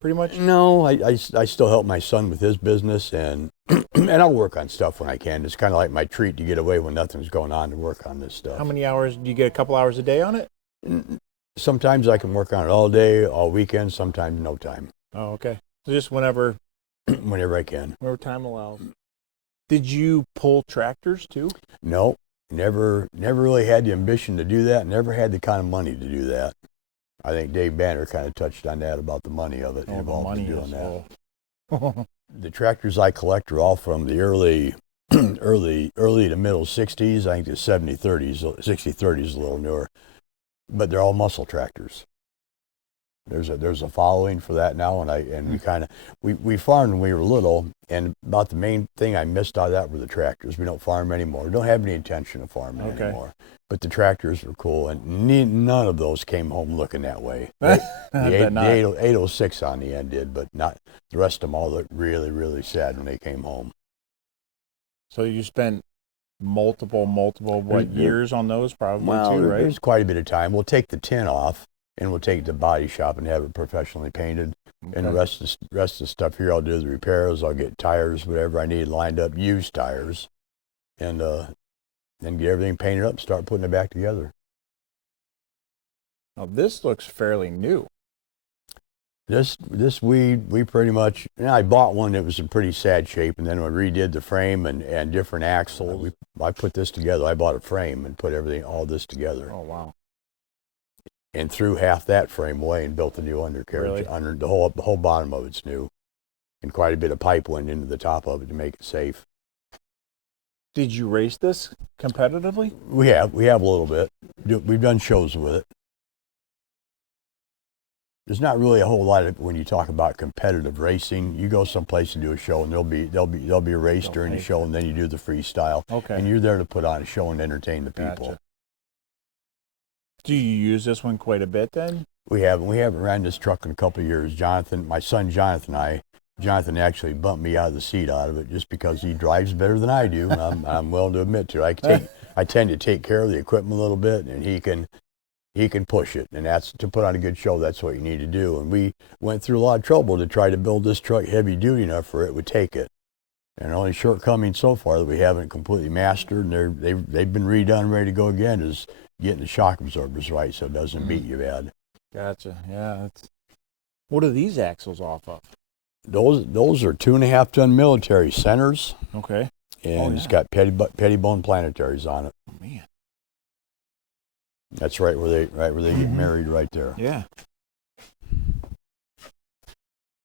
Pretty much? No, I still help my son with his business, and and I'll work on stuff when I can. It's kind of like my treat to get away when nothing's going on to work on this stuff. How many hours? Do you get a couple hours a day on it? Sometimes I can work on it all day, all weekend, sometimes no time. Oh, okay. So just whenever Whenever I can. whenever time allows. Did you pull tractors too? No, never really had the ambition to do that, never had the kind of money to do that. I think Dave Banner kind of touched on that about the money of it. Oh, the involved in money doing is that. all. The tractors I collect are all from the early to middle 60s. I think the 60-30s is a little newer, but they're all muscle tractors. There's a following for that now, and we farmed when we were little, and about the main thing I missed out of that were the tractors. We don't farm anymore. We don't have any intention of farming anymore. But the tractors were cool, and none of those came home looking that way. The 806 on the end did, but not the rest of them. All looked really, really sad when they came home. So you spent multiple years on those probably too, right? There's quite a bit of time. We'll take the tin off, and we'll take it to the body shop and have it professionally painted. Okay. And the rest of the stuff here, I'll do the repairs. I'll get tires, whatever I need lined up, used tires, and then get everything painted up and start putting it back together. Now this looks fairly new. This we pretty much, I bought one that was in pretty sad shape, and then we redid the frame and different axle. I put this together. I bought a frame and put all this together. Oh wow. And threw half that frame away and built a new undercarriage. Really? The whole bottom of it's new. And quite a bit of pipe went into the top of it to make it safe. Did you race this competitively? We have a little bit. We've done shows with it. There's not really a whole lot of, when you talk about competitive racing, you go someplace and do a show, and there'll be a race during the show, and then you do the freestyle. Okay. And you're there to put on a show and entertain the people. Gotcha. Do you use this one quite a bit then? We haven't ran this truck in a couple of years. My son Jonathan actually bumped me out of the seat out of it just because he drives better than I do, and I'm willing to admit to it. I tend to take care of the equipment a little bit, and he can push it, and that's to put on a good show. That's what you need to do. And we went through a lot of trouble to try to build this truck heavy duty enough for it would take it. And the only shortcoming so far that we haven't completely mastered, and they've been redone, ready to go again, is getting the shock absorbers right so it doesn't beat you bad. Gotcha. Yeah. What are these axles off of? Those are 2.5 ton military centers. Okay. And it's got pettibone planetaries on it. Oh man. That's right where they get married right there. Yeah.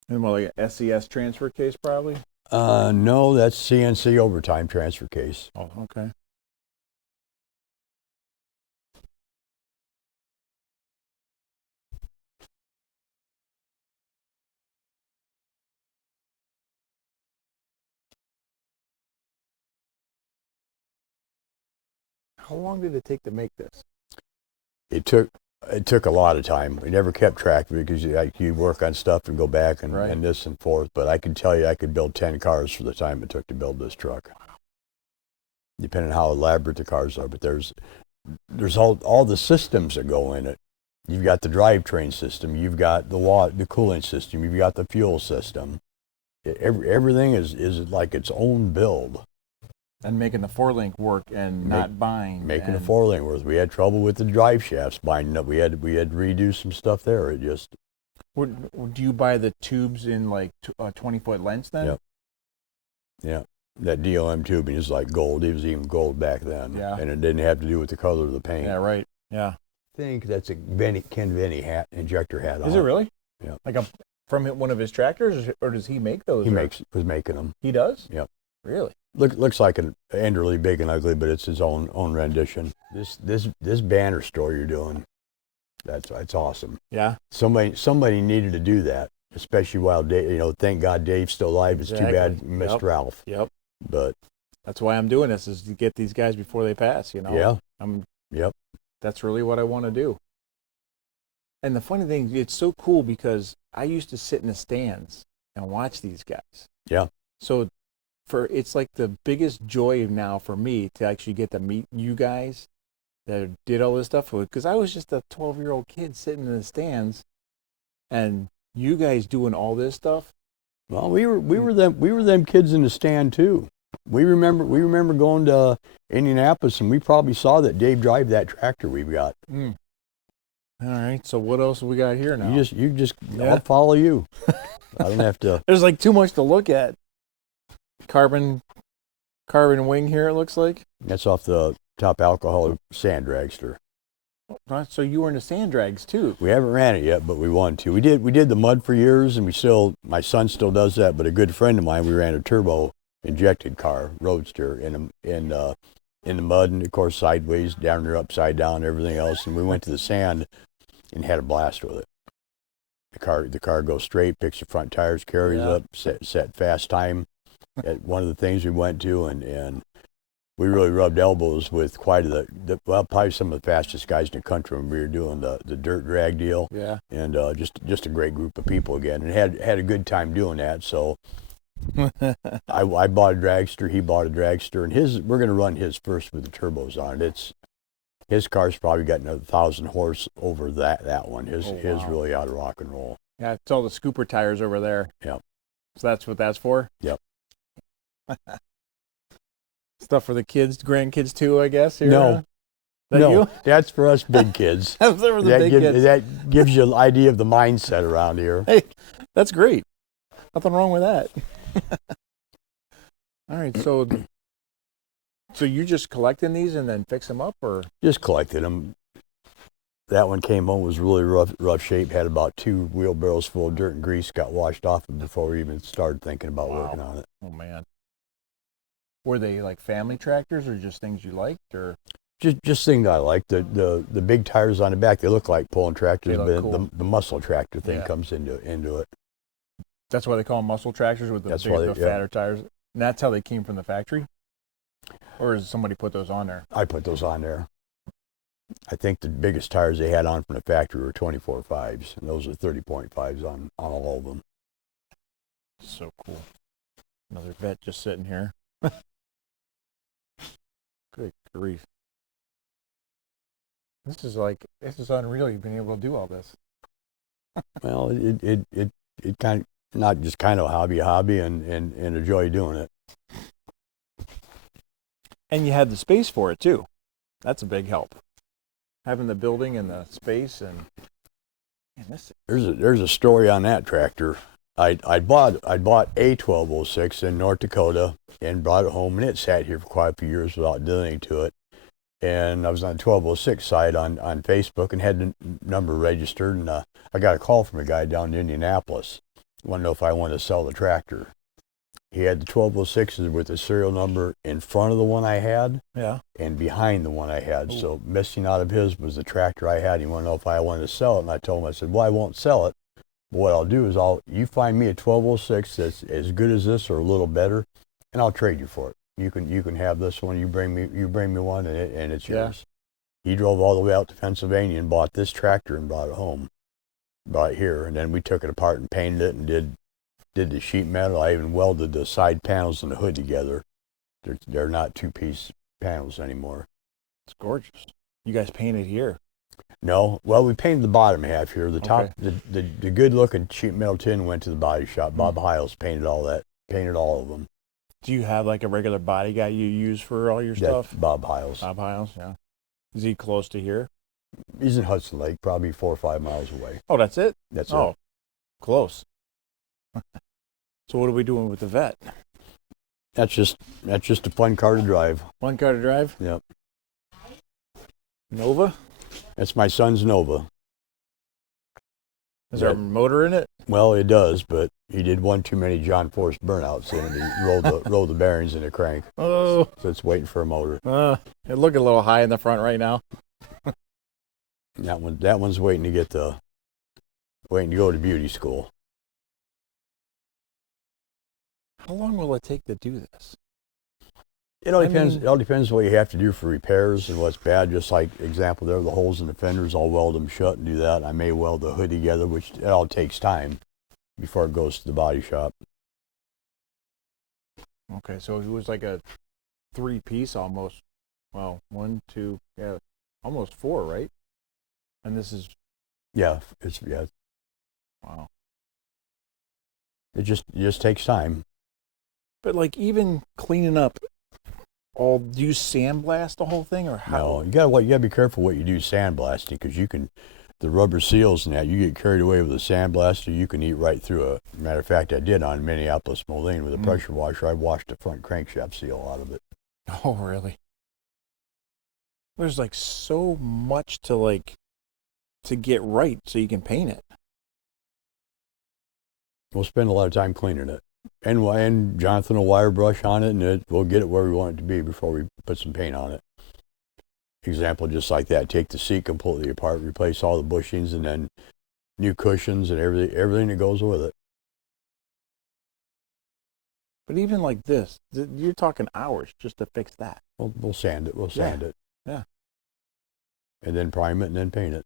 And more like an SES transfer case probably? No, that's CNC overtime transfer case. Oh, okay. How long did it take to make this? It took a lot of time. We never kept track of it because you work on stuff and go back and this and forth. But I can tell you, I could build 10 cars for the time it took to build this truck, depending on how elaborate the cars are. But there's all the systems that go in it. You've got the drivetrain system. You've got the cooling system. You've got the fuel system. Everything is like its own build. And making the 4-link work and not bind. Making the 4-link work. We had trouble with the drive shafts binding up. We had to redo some stuff there. It just. Do you buy the tubes in like 20-foot lengths then? Yep. Yeah. That DOM tubing is like gold. It was even gold back then. Yeah. And it didn't have to do with the color of the paint. Yeah, right. Yeah. I think that's a Ken Venny hat, injector hat. Is it really? Yeah. Like from one of his tractors, or does he make those? He was making them. He does? Yep. Really? Looks like an Anderly Big and Ugly, but it's his own rendition. This banner store you're doing, that's awesome. Yeah. Somebody needed to do that, especially while Dave, thank God Dave's still alive. Exactly. It's too bad we missed Ralph. Yep. But that's why I'm doing this, is to get these guys before they pass. Yeah. I'm Yep. that's really what I want to do. And the funny thing, it's so cool because I used to sit in the stands and watch these guys. Yeah. So it's like the biggest joy now for me to actually get to meet you guys that did all this stuff, because I was just a 12-year-old kid sitting in the stands, and you guys doing all this stuff. Well, we were them kids in the stand too. We remember going to Indianapolis, and we probably saw that Dave drive that tractor we've got. Mm. All right, so what else we got here now? You just I'll follow you. I don't have to. There's like too much to look at. Carbon wing here, it looks like. That's off the top alcohol sand dragster. Right, so you were in the sand drags too. We haven't ran it yet, but we want to. We did the mud for years, and my son still does that. But a good friend of mine, we ran a turbo injected car roadster in the mud, and of course sideways, down there, upside down, everything else. And we went to the sand and had a blast with it. The car goes straight, picks the front tires, carries up, set fast time at one of the things we went to, and we really rubbed elbows with quite probably some of the fastest guys in the country when we were doing the dirt drag deal. Yeah. And just a great group of people again, and had a good time doing that. So I bought a dragster, he bought a dragster, and we're going to run his first with the turbos on it. His car's probably got another 1,000 horse over that one. His really out of rock and roll. Yeah, it's all the scooper tires over there. Yep. So that's what that's for? Yep. Stuff for the kids, grandkids too, I guess. Here, No. You? That's for us big kids. That's for the big kids. That gives you an idea of the mindset around here. Hey, that's great. Nothing wrong with that. All right, so you're just collecting these and then fix them up, or? Just collected them. That one came home, was really rough shape, had about 2 wheelbarrows full of dirt and grease, got washed off before we even started thinking about working on it. Oh, man. Were they like family tractors or just things you liked, or? Just things I like. The big tires on the back, they look like pulling tractors, but cool. the muscle tractor thing comes into it. That's why they call them muscle tractors, with the fatter tires. And that's how they came from the factory? Or does somebody put those on there? I put those on there. I think the biggest tires they had on from the factory were 24.5s, and those are 30.5s on all of them. So cool. Another vet just sitting here. Good grief. This is unreal, you've been able to do all this. Well, it kind of, not just kind of hobby and enjoy doing it. And you had the space for it too. That's a big help. Having the building and the space, and there's a story on that tractor. I bought a 1206 in North Dakota and brought it home, and it sat here for quite a few years without doing anything to it. And I was on the 1206 site on Facebook and had the number registered, and I got a call from a guy down in Indianapolis. Wanted to know if I wanted to sell the tractor. He had the 1206s with the serial number in front of the one I had, and behind the one I had. Ooh. So missing out of his was the tractor I had. He wanted to know if I wanted to sell it, and I told him, I said, well, I won't sell it. But what I'll do is you find me a 1206 that's as good as this or a little better, and I'll trade you for it. You can have this one. You bring me one, and it's yours. He drove all the way out to Pennsylvania and bought this tractor and brought it home, brought it here, and then we took it apart and painted it and did the sheet metal. I even welded the side panels and the hood together. They're not 2-piece panels anymore. It's gorgeous. You guys painted here? No, well, we painted the bottom half here. The top, the good looking sheet metal tin went to the body shop. Bob Hiles painted all of them. Do you have like a regular body guy you use for all your stuff? Bob Hiles. Bob Hiles, yeah. Is he close to here? He's in Hudson Lake, probably 4 or 5 miles away. Oh, that's it? That's it. Oh, close. So what are we doing with the vet? That's just a fun car to drive. Fun car to drive? Yep. Nova? That's my son's Nova. Is there a motor in it? Well, it does, but he did one too many John Force burnouts and he rolled the bearings in the crank. Oh. So it's waiting for a motor. It's looking a little high in the front right now. That one's waiting to go to beauty school. How long will it take to do this? It all I depends. mean- It all depends what you have to do for repairs and what's bad. Just like example, there, the holes in the fenders, I'll weld them shut and do that. I may weld the hood together, which it all takes time before it goes to the body shop. Okay, so it was like a 3-piece almost. Well, 1, 2, yeah, almost 4, right? And this is, Yeah, wow. it just takes time. But like even cleaning up do you sandblast the whole thing or how? No, you gotta be careful what you do sandblasting, because the rubber seals and that, you get carried away with a sandblaster, you can eat right through it. Matter of fact, I did on Minneapolis Moline with a pressure washer. I washed the front crankshaft seal out of it. Oh, really? There's like so much to get right so you can paint it. We'll spend a lot of time cleaning it. And Jonathan will wire brush on it, and we'll get it where we want it to be before we put some paint on it. Example, just like that, take the seat completely apart, replace all the bushings, and then new cushions and everything that goes with it. But even like this, you're talking hours just to fix that. We'll sand it. We'll sand it. Yeah. And then prime it and then paint it.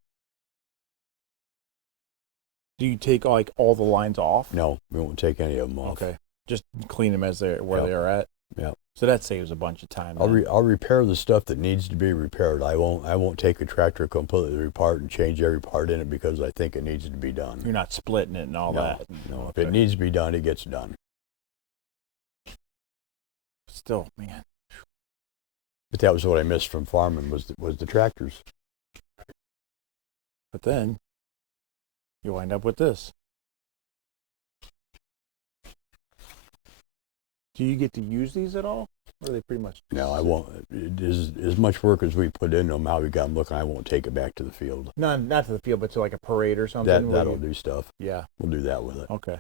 Do you take like all the lines off? No, we won't take any of them off. Okay. Just clean them as where they are at. Yeah. So that saves a bunch of time. I'll repair the stuff that needs to be repaired. I won't take a tractor completely apart and change every part in it because I think it needs to be done. You're not splitting it and all that. No, if Okay. it needs to be done, it gets done. Still, man. But that was what I missed from farming was the tractors. But then you wind up with this. Do you get to use these at all? Or are they pretty much? No, I won't. It is as much work as we put in them, how we got them looking, I won't take it back to the field. Not to the field, but to like a parade or something. That'll do stuff. Yeah. We'll do that with it. Okay.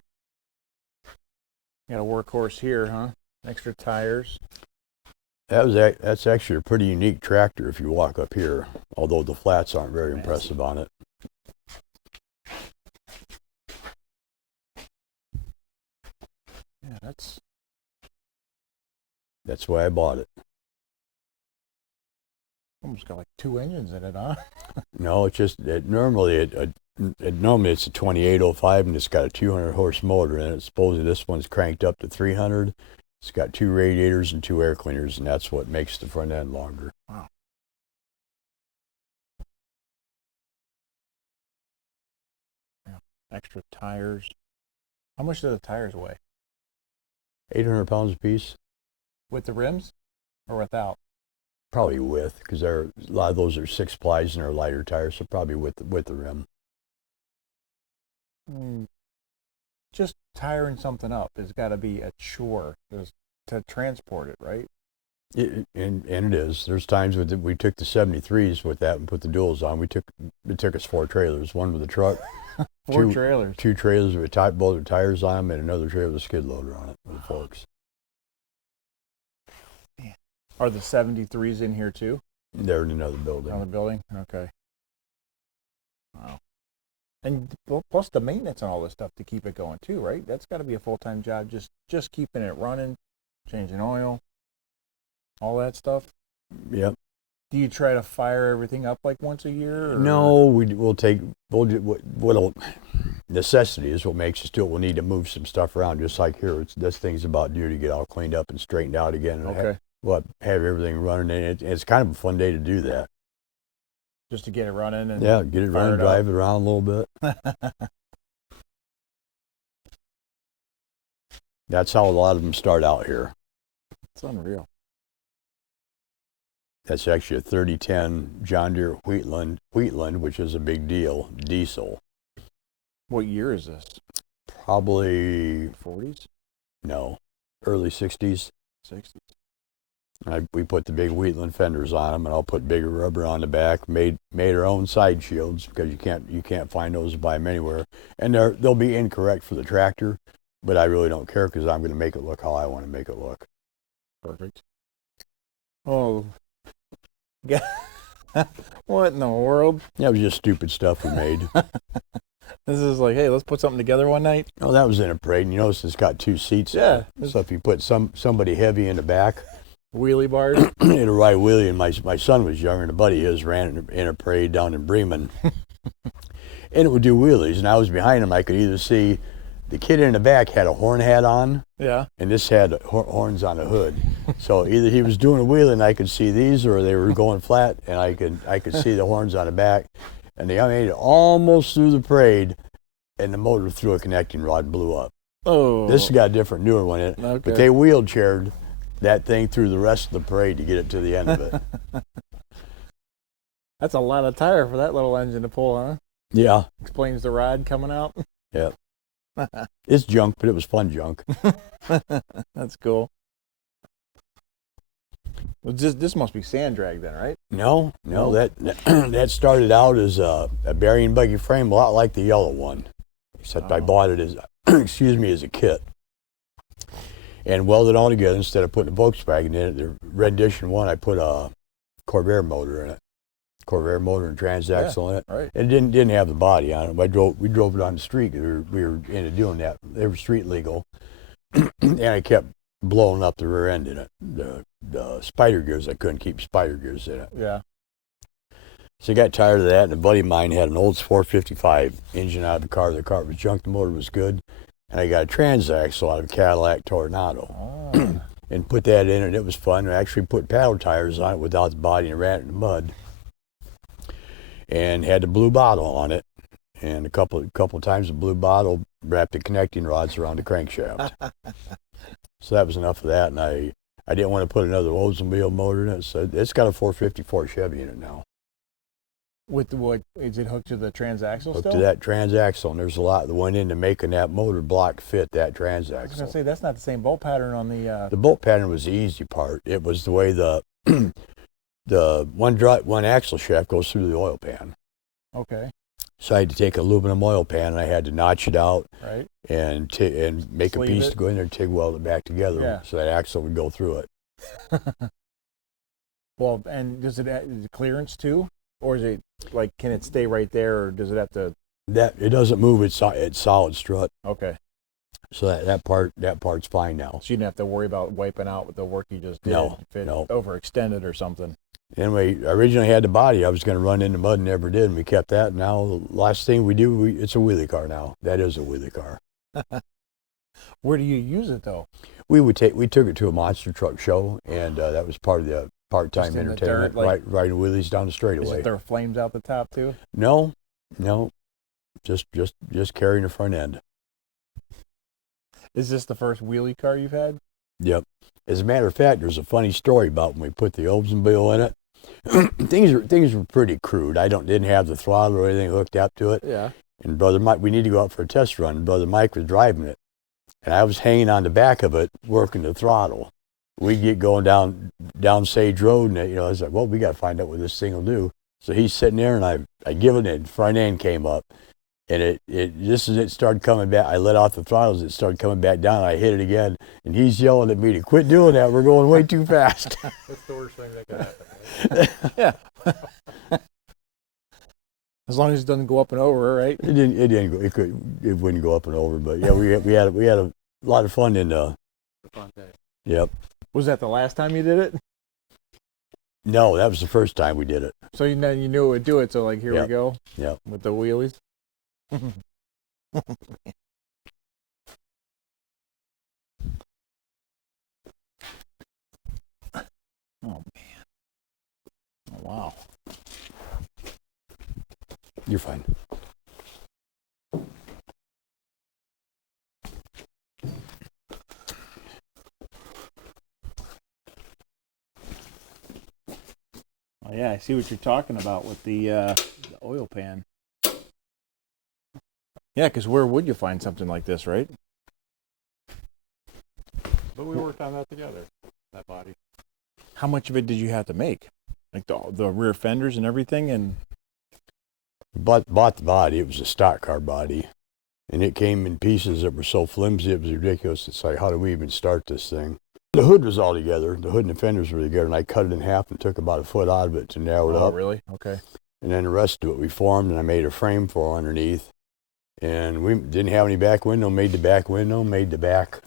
Got a workhorse here, huh? Extra tires. That's actually a pretty unique tractor if you walk up here, although the flats aren't very Massive. impressive on it. Yeah, that's why I bought it. almost got like 2 engines in it, huh? No, it's just normally it's a 2805 and it's got a 200 horse motor in it. Supposedly this one's cranked up to 300. It's got 2 radiators and 2 air cleaners, and that's what makes the front end longer. Wow. Yeah. Extra tires. How much do the tires weigh? 800 pounds a piece, With the rims or without? probably with, because a lot of those are 6 plies and they're lighter tires, so probably with the rim. Just tiring something up has got to be a chore to transport it, right? And it is. There's times we took the 73s with that and put the duals on. It took us 4 trailers, one with a truck, 4 trailers. 2 trailers with both tires on them, and another trailer with a skid loader on it with forks. Are the 73s in here too? They're in another building. Another building? Okay. Wow. And plus the maintenance on all this stuff to keep it going too, right? That's got to be a full-time job, just keeping it running, changing oil, all that stuff. Yep. Do you try to fire everything up like once a year? Or? No, we'll what'll necessity is what makes us do it. We'll need to move some stuff around, just like here. This thing's about due to get all cleaned up and straightened out again. And Okay. have everything running, and it's kind of a fun day to do that. Just to get it running and Yeah, get it fire running, it drive it around a little bit. That's how a lot of them start out here. It's unreal. That's actually a 3010 John Deere Wheatland, which is a big deal, diesel. What year is this? Probably, 40s? no, early 60s. 60s? We put the big Wheatland fenders on them, and I'll put bigger rubber on the back. Made our own side shields because you can't find those to buy them anywhere, and they'll be incorrect for the tractor, but I really don't care because I'm going to make it look how I want to make it look. Perfect. Oh. Yeah. What in the world? That was just stupid stuff we made. This is like, hey, let's put something together one night. Oh, that was in a parade. And you notice it's got 2 seats. Yeah. So if you put somebody heavy in the back, Wheelie bars. in a right wheelie, and my son was younger, and a buddy of his ran in a parade down in Bremen, and it would do wheelies, and I was behind him. I could either see the kid in the back had a horn hat on, Yeah. and this had horns on the hood. So either he was doing a wheel and I could see these, or they were going flat and I could see the horns on the back. And they made it almost through the parade, and the motor through a connecting rod and blew up. Oh. This has got a different newer one in it, Okay. but they wheelchaired that thing through the rest of the parade to get it to the end of it. That's a lot of tire for that little engine to pull, huh? Yeah, Explains the ride coming out. yeah. It's junk, but it was fun junk. That's cool. Well, this must be sand drag then, right? No, that started out as a Barry and Buggy frame, a lot like the yellow one, except I bought it as, as a kit, and welded it all together instead of putting a Volkswagen in it. The Red Edition one, I put a Corvair motor in it, Corvair motor and transaxle in it. Right. It didn't have the body on it. We drove it on the street. We were into doing that. They were street legal, and I kept blowing up the rear end in it. The spider gears, I couldn't keep spider gears in it. Yeah. So I got tired of that, and a buddy of mine had an old 455 engine out of the car. The car was junk, the motor was good, and I got a transaxle out of a Cadillac Tornado. Oh. And put that in, and it was fun. I actually put paddle tires on it without the body and ran it in the mud. And had the blue bottle on it, and a couple times the blue bottle wrapped the connecting rods around the crankshaft. So that was enough of that, and I didn't want to put another Oldsmobile motor in it, so it's got a 454 Chevy in it now. With what is it hooked to the transaxle Hooked still? to that transaxle, and there's a lot that went into making that motor block fit that I was gonna transaxle. say that's not the same bolt pattern on the. The bolt pattern was the easy part. It was the way the one axle shaft goes through the oil pan. Okay. So I had to take aluminum oil pan, and I had to notch it out Right. and make a Sleeve piece it. to go in there and TIG weld it back together, Yeah. so that axle would go through it. Well, and is it clearance too, or is it like can it stay right there, or does it have to? That it doesn't move. It's solid strut. Okay. So that part's fine now. So you didn't have to worry about wiping out with the work you just did. No, If it no. overextended or something. Anyway, I originally had the body. I was going to run in the mud and never did, and we kept that. Now the last thing we do, it's a wheelie car now. That is a wheelie car. Where do you use it though? We took it to a monster truck show, and that was part of the part-time Just in the entertainment. dirt, like- riding wheelies down the Is straightaway. it there flames out the top too? No, just carrying the front end. Is this the first wheelie car you've had? Yep. As a matter of fact, there's a funny story about when we put the Oldsmobile in it. things were pretty crude. Didn't have the throttle or anything hooked up to it. Yeah. And Brother Mike, we need to go out for a test run. And Brother Mike was driving it, and I was hanging on the back of it, working the throttle. We'd get going down Sage Road, and I was like, well, we got to find out what this thing will do. So he's sitting there, and I give it, and the front end came up. And just as it started coming back, I let off the throttles, it started coming back down, I hit it again, and he's yelling at me to quit doing that, we're going way too fast. That's the worst thing that could happen. Yeah. As long as it doesn't go up and over, right? It didn't go, it wouldn't go up and over, but yeah, we had a lot of fun in yep. Was that the last time you did it? No, that was the first time we did it. So you knew it would do it, so like here we Yep. go. Yep. With the wheelies. Oh man. Oh, wow. You're fine. Oh yeah, I see what you're talking about with the oil pan. Yeah, because where would you find something like this, right? But we worked on that together, that body. How much of it did you have to make? Like the rear fenders and everything, and Bought the body, it was a stock car body, and it came in pieces that were so flimsy it was ridiculous. It's like, how do we even start this thing? The hood was all together, the hood and the fenders were together, and I cut it in half and took about a foot out of it to narrow it oh up. really? Okay. And then the rest of it we formed, and I made a frame for underneath. And we didn't have any back window, made the back window, made the back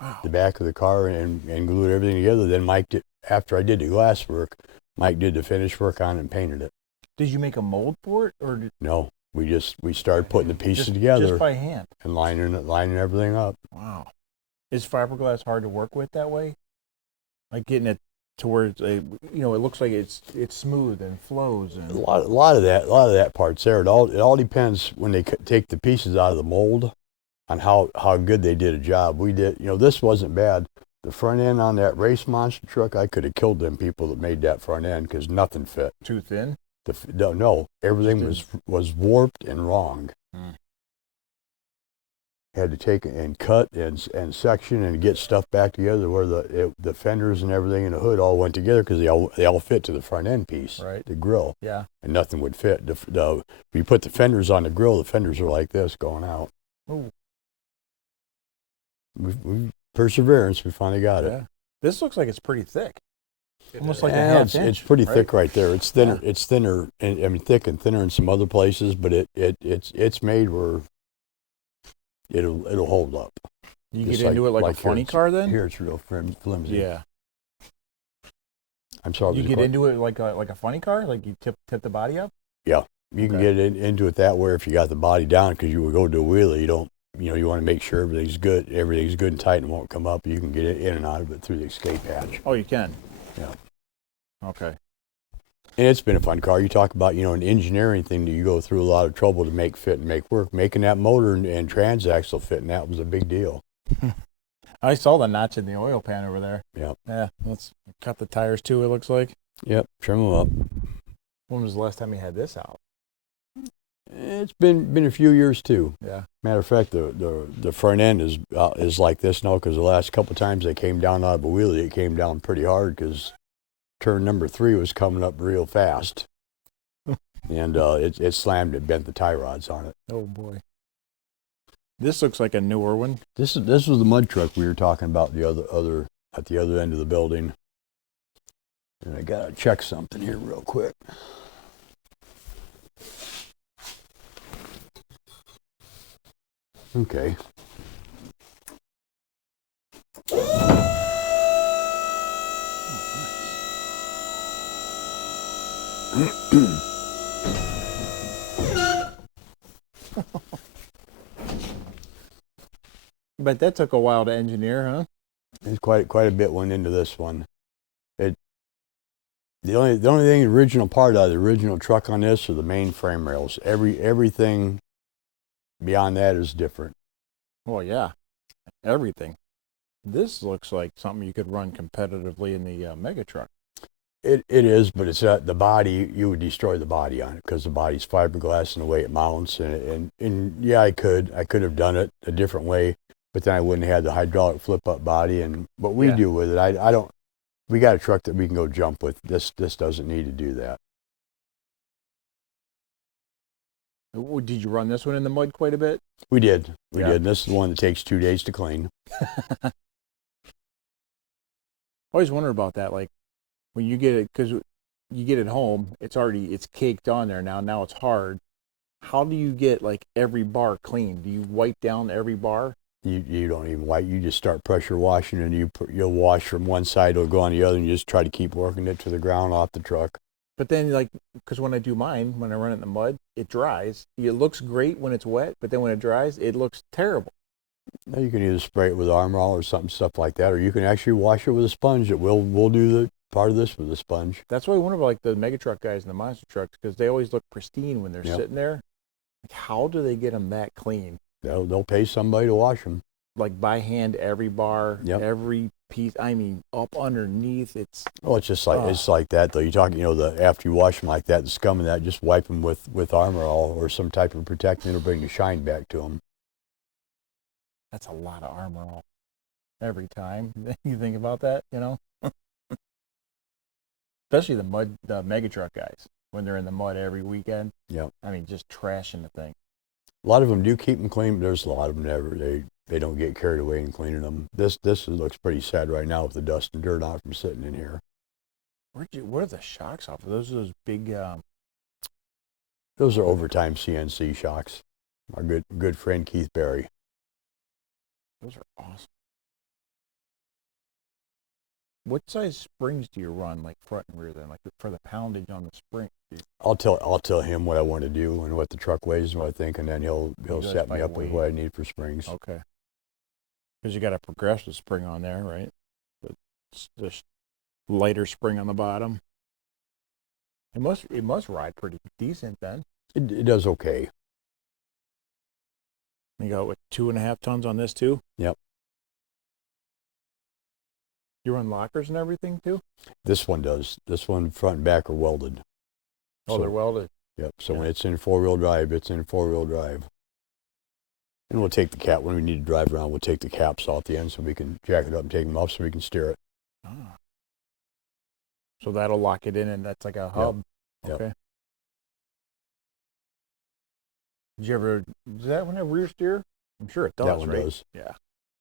Wow. the back of the car and glued everything together. Then Mike did, after I did the glass work, Mike did the finish work on it and painted it. Did you make a mold for it, or No, we started putting the pieces together just by hand? and lining everything up. Wow. Is fiberglass hard to work with that way? Like getting it to where it's it looks like it's smooth and flows A and lot of that part's there. It all depends when they take the pieces out of the mold on how good they did a job. We did, this wasn't bad. The front end on that race monster truck, I could have killed them people that made that front end because nothing fit. too thin. No, everything was warped and wrong. Had to take and cut and section and get stuff back together where the fenders and everything in the hood all went together because they all fit to the front end piece, Right. the grill. Yeah. And nothing would fit. If you put the fenders on the grill, the fenders are like this going out. Ooh. We perseverance. We finally got it. Yeah. This looks like it's pretty thick. Almost like a Yeah, half inch. it's pretty right? thick right there. It's thinner. Yeah. It's thinner. And, I mean, thick and thinner in some other places, but it's made where it'll hold up. You Just get into it like a funny here, car then? Here it's real flimsy. Yeah. I'm sorry. You get into it like a funny car? Like you tip the body up? Yeah, you can Okay. get into it that way if you got the body down because you would go to a wheelie. You don't, you want to make sure everything's good and tight and won't come up. You can get in and out of it through the escape hatch. Oh, you can. Yeah. Okay. And it's been a fun car. You talk about, an engineering thing that you go through a lot of trouble to make fit and make work. Making that motor and transaxle fit and that was a big deal. I saw the notch in the oil pan over there. Yep. Yeah. Let's cut the tires too, it looks like. Yep. Trim them up. When was the last time you had this out? It's been a few years too. Yeah. Matter of fact, the front end is like this now because the last couple times they came down out of a wheelie, it came down pretty hard because turn number 3 was coming up real fast, and it slammed and bent the tie rods on it. Oh boy. This looks like a newer one. This was the mud truck we were talking about at the other end of the building. And I gotta check something here real quick. Okay. But that took a while to engineer, huh? There's quite a bit went into this one. The only thing, the original part of the original truck on this are the main frame rails. Everything beyond that is different. Well, yeah. Everything. This looks like something you could run competitively in the mega truck. It is, but it's the body. You would destroy the body on it because the body's fiberglass and the way it mounts. And yeah, I could have done it a different way, but then I wouldn't have had the hydraulic flip up body and what we Yeah. do with it. I don't. We got a truck that we can go jump with. This doesn't need to do that. Did you run this one in the mud quite a bit? We did. We Yeah. did. And this is the one that takes 2 days to clean. I always wonder about that. Like when you get it, because you get it home, it's caked on there now. Now it's hard. How do you get like every bar clean? Do you wipe down every bar? You don't even wipe. You just start pressure washing, and you'll wash from one side, it'll go on the other, and you just try to keep working it to the ground off the truck. But then, like, because when I do mine, when I run it in the mud, it dries. It looks great when it's wet, but then when it dries, it looks terrible. Now you can either spray it with Armor All or stuff like that, or you can actually wash it with a sponge. We'll do the part of this with a sponge. That's why I wonder about like the mega truck guys and the monster trucks, because they always look pristine when they're Yep. sitting there. Like, how do they get them that clean? They'll pay somebody to wash them. Like by hand, every bar, Yep. every piece. I mean, up underneath, it's Oh, it's just like it's like that though. You talk, after you wash them like that, the scum and that, just wipe them with Armor All or some type of protectant. It'll bring the shine back to them. that's a lot of armor all every time. You think about that, especially the mega truck guys when they're in the mud every weekend. Yep. I mean, just trashing the thing. A lot of them do keep them clean, but there's a lot of them never. They don't get carried away in cleaning them. This looks pretty sad right now with the dust and dirt on it from sitting in here. What are the shocks off of? Those big. Those are overtime CNC shocks. Our good friend Keith Berry. Those are awesome. What size springs do you run, like front and rear then? Like for the poundage on the spring? I'll tell him what I want to do and what the truck weighs and what I think, and then he'll goes set me by up with weight. what I need for springs. Okay. Because you got a progressive spring on there, right? The lighter spring on the bottom. It must ride pretty decent then. It does okay. You got what, 2.5 tons on this too? Yep. You run lockers and everything too? This one does. This one front and back are welded. Oh, they're welded. Yep. So Yeah. when it's in 4-wheel drive, it's in 4-wheel drive. And we'll take the cap, when we need to drive around, we'll take the caps off the end so we can jack it up and take them off so we can steer it. Ah. So that'll lock it in, and that's like a hub. Yep. Okay. Does that one have rear steer? I'm sure it does, That one right? does. Yeah.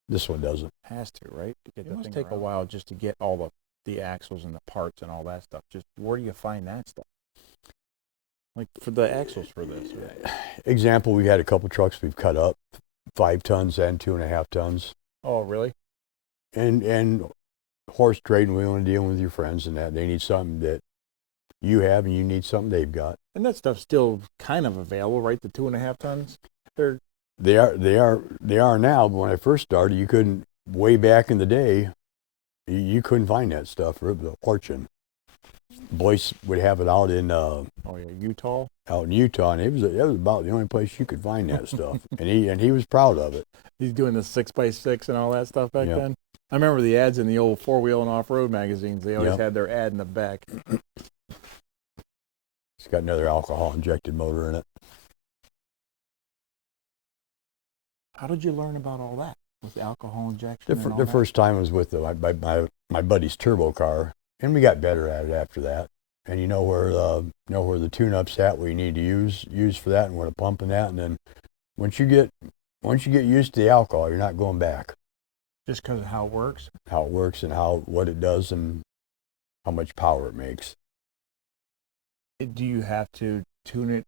This one doesn't. Has to, right? To get It the must thing take a around. While just to get all the axles and the parts and all that stuff. Just where do you find that stuff? Like for the axles for this. Right? Example, we had a couple trucks we've cut up, 5 tons and 2.5 tons. Oh, really? And horse trading, we want to deal with your friends and that. They need something that you have and you need something they've got. And that stuff's still kind of available, right? The 2.5 tons? They are now, but when I first started, you couldn't, way back in the day, you couldn't find that stuff for a fortune. Boyce would have it out in Utah? out in Utah, and it was about the only place you could find that stuff. And he was proud of it. He's doing the 6x6 and all that stuff back Yep. then. I remember the ads in the old 4-wheel and off-road magazines. They always Yep. had their ad in the back. It's got another alcohol injected motor in it. How did you learn about all that with alcohol injection? and all The that? first time was with my buddy's turbo car, and we got better at it after that. And you know where the tune-up's at, where you need to use for that, and where to pump and that. And then once you get used to the alcohol, you're not going back. Just because of how it works? How it works and what it does and how much power it makes. Do you have to tune it?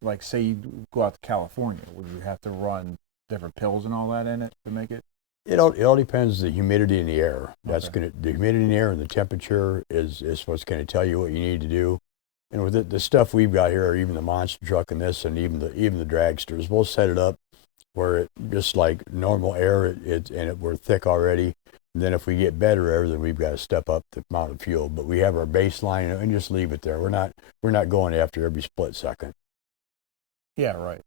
Like, say you go out to California, would you have to run different pills and all that in it to make it? It all depends on the humidity in the air. Okay. The humidity in the air and the temperature is what's going to tell you what you need to do. And with the stuff we've got here, or even the monster truck and this, and even the dragsters, we'll set it up where it just like normal air, we're thick already. And then if we get better air, then we've got to step up the amount of fuel. But we have our baseline and just leave it there. We're not going after every split second. Yeah, right.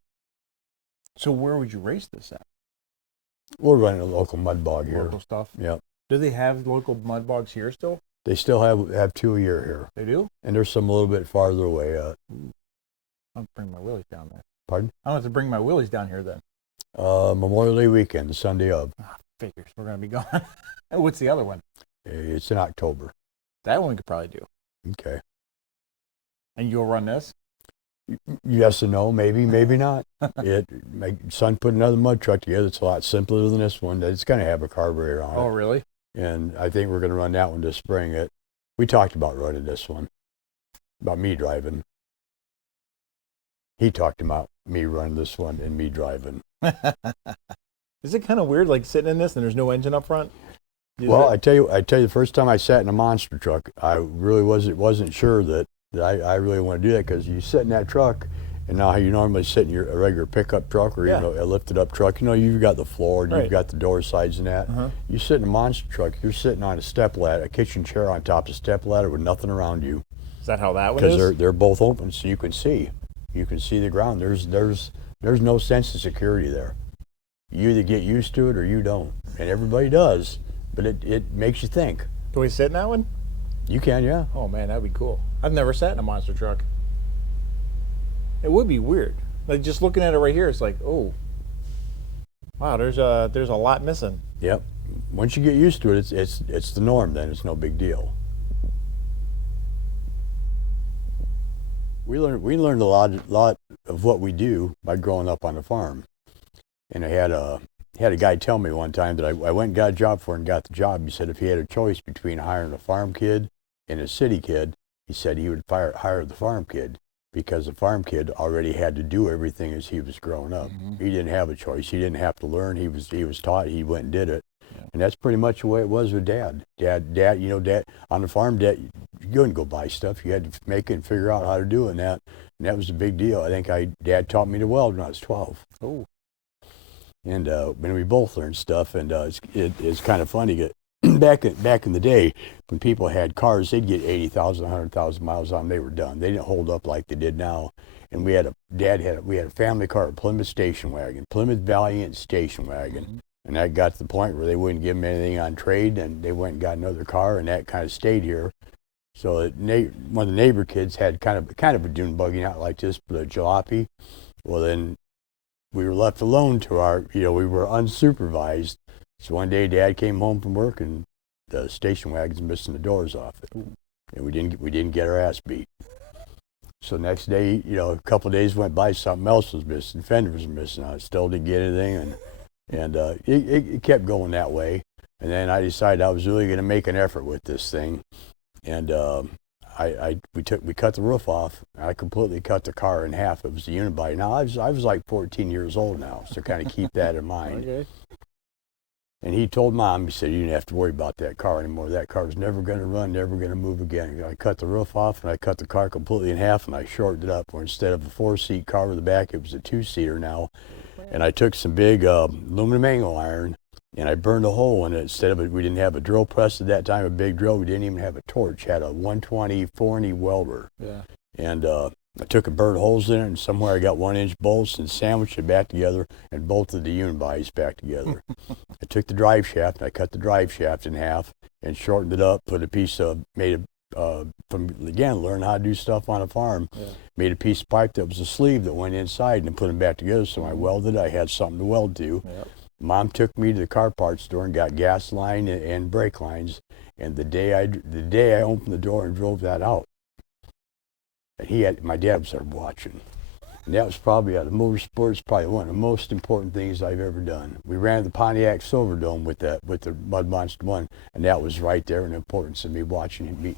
So where would you race this at? We're running a local mud bog here. Local stuff? Yep. Do they have local mud bogs here still? They still have 2 a year here. They do? And there's some a little bit farther away. I'll bring my willies down there. Pardon? I'll have to bring my willies down here then. Memorial Day weekend, the Sunday of. Figures. We're going to be gone. And what's the other one? It's in October. That one we could probably do. Okay. And you'll run this? Yes and no, maybe not. My son put another mud truck together. It's a lot simpler than this one. It's going to have a carburetor on it. Oh, really? And I think we're going to run that one this spring. We talked about running this one, about me driving. He talked about me running this one and me driving. Is it kind of weird, like sitting in this and there's no engine up front? Well, I tell you, the first time I sat in a monster truck, I really wasn't sure that I really want to do that, because you sit in that truck, and now how you normally sit in a regular pickup truck or even a lifted up truck, you've got the floor and you've got the door sides and that. Uh-huh. You sit in a monster truck, you're sitting on a step ladder, a kitchen chair on top of a step ladder with nothing around you. Is that how that one is? Because they're both open, so you can see the ground. There's no sense of security there. You either get used to it or you don't, and everybody does. But it makes you think. Can we sit in that one? You can, yeah. Oh man, that'd be cool. I've never sat in a monster truck. It would be weird. Like just looking at it right here, it's like, oh, wow, there's a lot missing. Yep. Once you get used to it, it's the norm. Then it's no big deal. We learned a lot of what we do by growing up on the farm. And I had a guy tell me one time that I went and got a job for and got the job. He said if he had a choice between hiring a farm kid and a city kid, he said he would hire the farm kid, because the farm kid already had to do everything as he was growing up. Mm-hmm. He didn't have a choice. He didn't have to learn. He was taught. He went and did it. Yeah. And that's pretty much the way it was with Dad. Dad, Dad on the farm, Dad, you couldn't go buy stuff. You had to make it and figure out how to do it. And that was a big deal. I think Dad taught me to weld when I was 12. Oh. And when we both learned stuff, and it's kind of funny. Back in the day, when people had cars, they'd get 80,000, 100,000 miles on them. They were done. They didn't hold up like they did now. And we had a family car, a Plymouth station wagon, Plymouth Valiant station wagon. And that got to the point where they wouldn't give them anything on trade, and they went and got another car, and that kind of stayed here. So one of the neighbor kids had kind of a dune buggy, not like this, but a jalopy. Well, then we were left alone to we were unsupervised. So one day Dad came home from work, and the station wagon's missing the doors off it. And we didn't get our ass beat. So next day, a couple of days went by, something else was missing, fender was missing. I still didn't get anything, and it kept going that way. And then I decided I was really going to make an effort with this thing. And we cut the roof off. I completely cut the car in half. It was a unibody. Now I was like 14 years old now, so kind of keep that in mind. Okay. And he told Mom, he said, you didn't have to worry about that car anymore. That car's never going to run, never going to move again. I cut the roof off, and I cut the car completely in half, and I shortened it up. Where instead of a 4-seat car with the back, it was a 2-seater now. And I took some big aluminum angle iron, and I burned a hole in it. Instead of we didn't have a drill press at that time, a big drill. We didn't even have a torch. Had a 120 4-inch welder. Yeah. And I took and burned holes in it, and somewhere I got 1-inch bolts and sandwiched it back together and bolted the unibodies back together. I took the drive shaft, and I cut the drive shaft in half and shortened it up, put a piece of, learn how to do stuff on a farm. Yeah. Made a piece of pipe that was a sleeve that went inside and put them back together. So I welded, I had something to weld to. Yep. Mom took me to the car parts store and got gas line and brake lines. And the day I opened the door and drove that out, my dad was there watching. And that was probably, out of motorsports, probably one of the most important things I've ever done. We ran the Pontiac Silverdome with the Mud Monster 1, and that was right there in the importance of me watching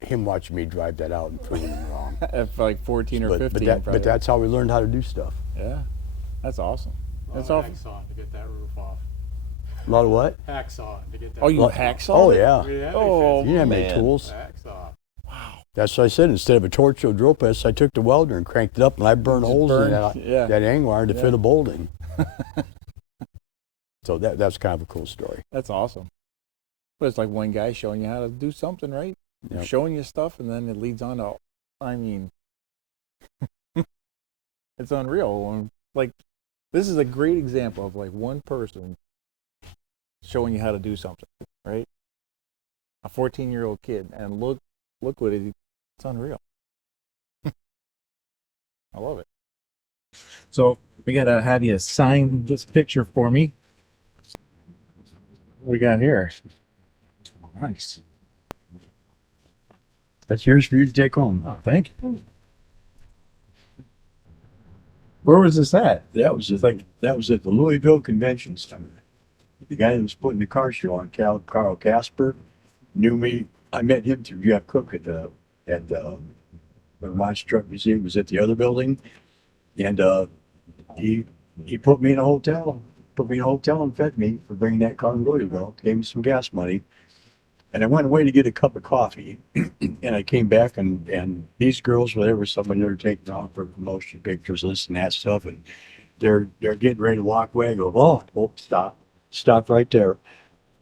him watching me drive that out and proving him wrong. At like 14 or 15. But that's how we learned how to do stuff. Yeah, that's awesome. That's awesome. Hacksaw to get that roof off. A lot of what? Hacksaw to get that. Oh, you roof hacksaw? Oh yeah. Oh, you didn't have many tools. Hacksaw. Wow. That's what I said. Instead of a torch or drill press, I took the welder and cranked it up, and I burned holes in that angle iron to fit a bolting. So that's kind of a cool story. That's awesome. But it's like one guy showing you how to do something, right? Yep. Showing you stuff, and then it leads on to, it's unreal. Like, this is a great example of like one person showing you how to do something, right? A 14-year-old kid, and look what it's unreal. I love it. So we gotta have you sign this picture for me. What we got here? Nice. That's yours for you to take home. Oh, thank you. Where was this at? That was at the Louisville Convention Center. The guy that was putting the car show on, Carl Casper, knew me. I met him through Jeff Cook at the Monster Truck Museum. Was at the other building, and he put me in a hotel. And fed me for bringing that car to Louisville. Gave me some gas money, and I went away to get a cup of coffee. And I came back, and these girls, whatever, somebody they were taking off for promotion pictures, this and that stuff, and they're getting ready to walk away. I go, oh, stop right there.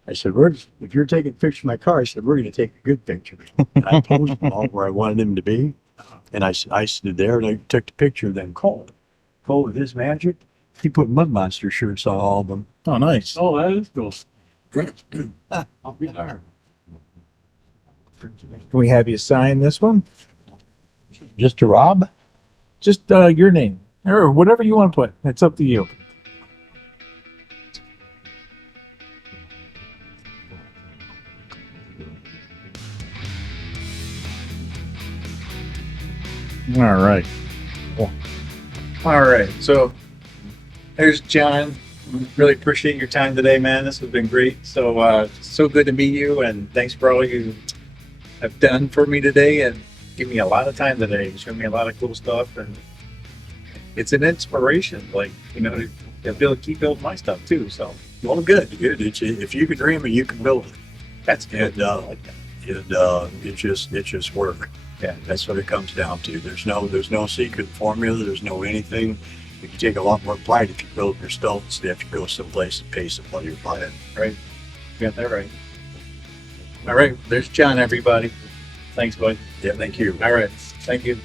I said, if you're taking a picture of my car, I said, we're going to take a good picture. And I posed them all where I wanted them to be. And I stood there and I took the picture of them. Cole with his magic, he put Mud Monster shirts on all of them. Oh, nice. Oh, that is cool. I'll be there. Can we have you sign this one? Just to Rob? Just your name or whatever you want to put. It's up to you. All right. Cool. All right. So there's John. Really appreciate your time today, man. This has been great. So good to meet you, and thanks for all you have done for me today and give me a lot of time today. Show me a lot of cool stuff, and it's an inspiration. Like, Keep building my stuff too. So Well, good, good. If you can dream it, you can build it. that's good. And it's just work. Yeah. That's what it comes down to. There's no secret formula. There's no anything. You can take a lot more pride if you build your stuff instead if you go someplace and pay somebody to buy it. Right. You got that right. All right. There's John, everybody. Thanks, bud. Yeah, thank you. All right. Thank you.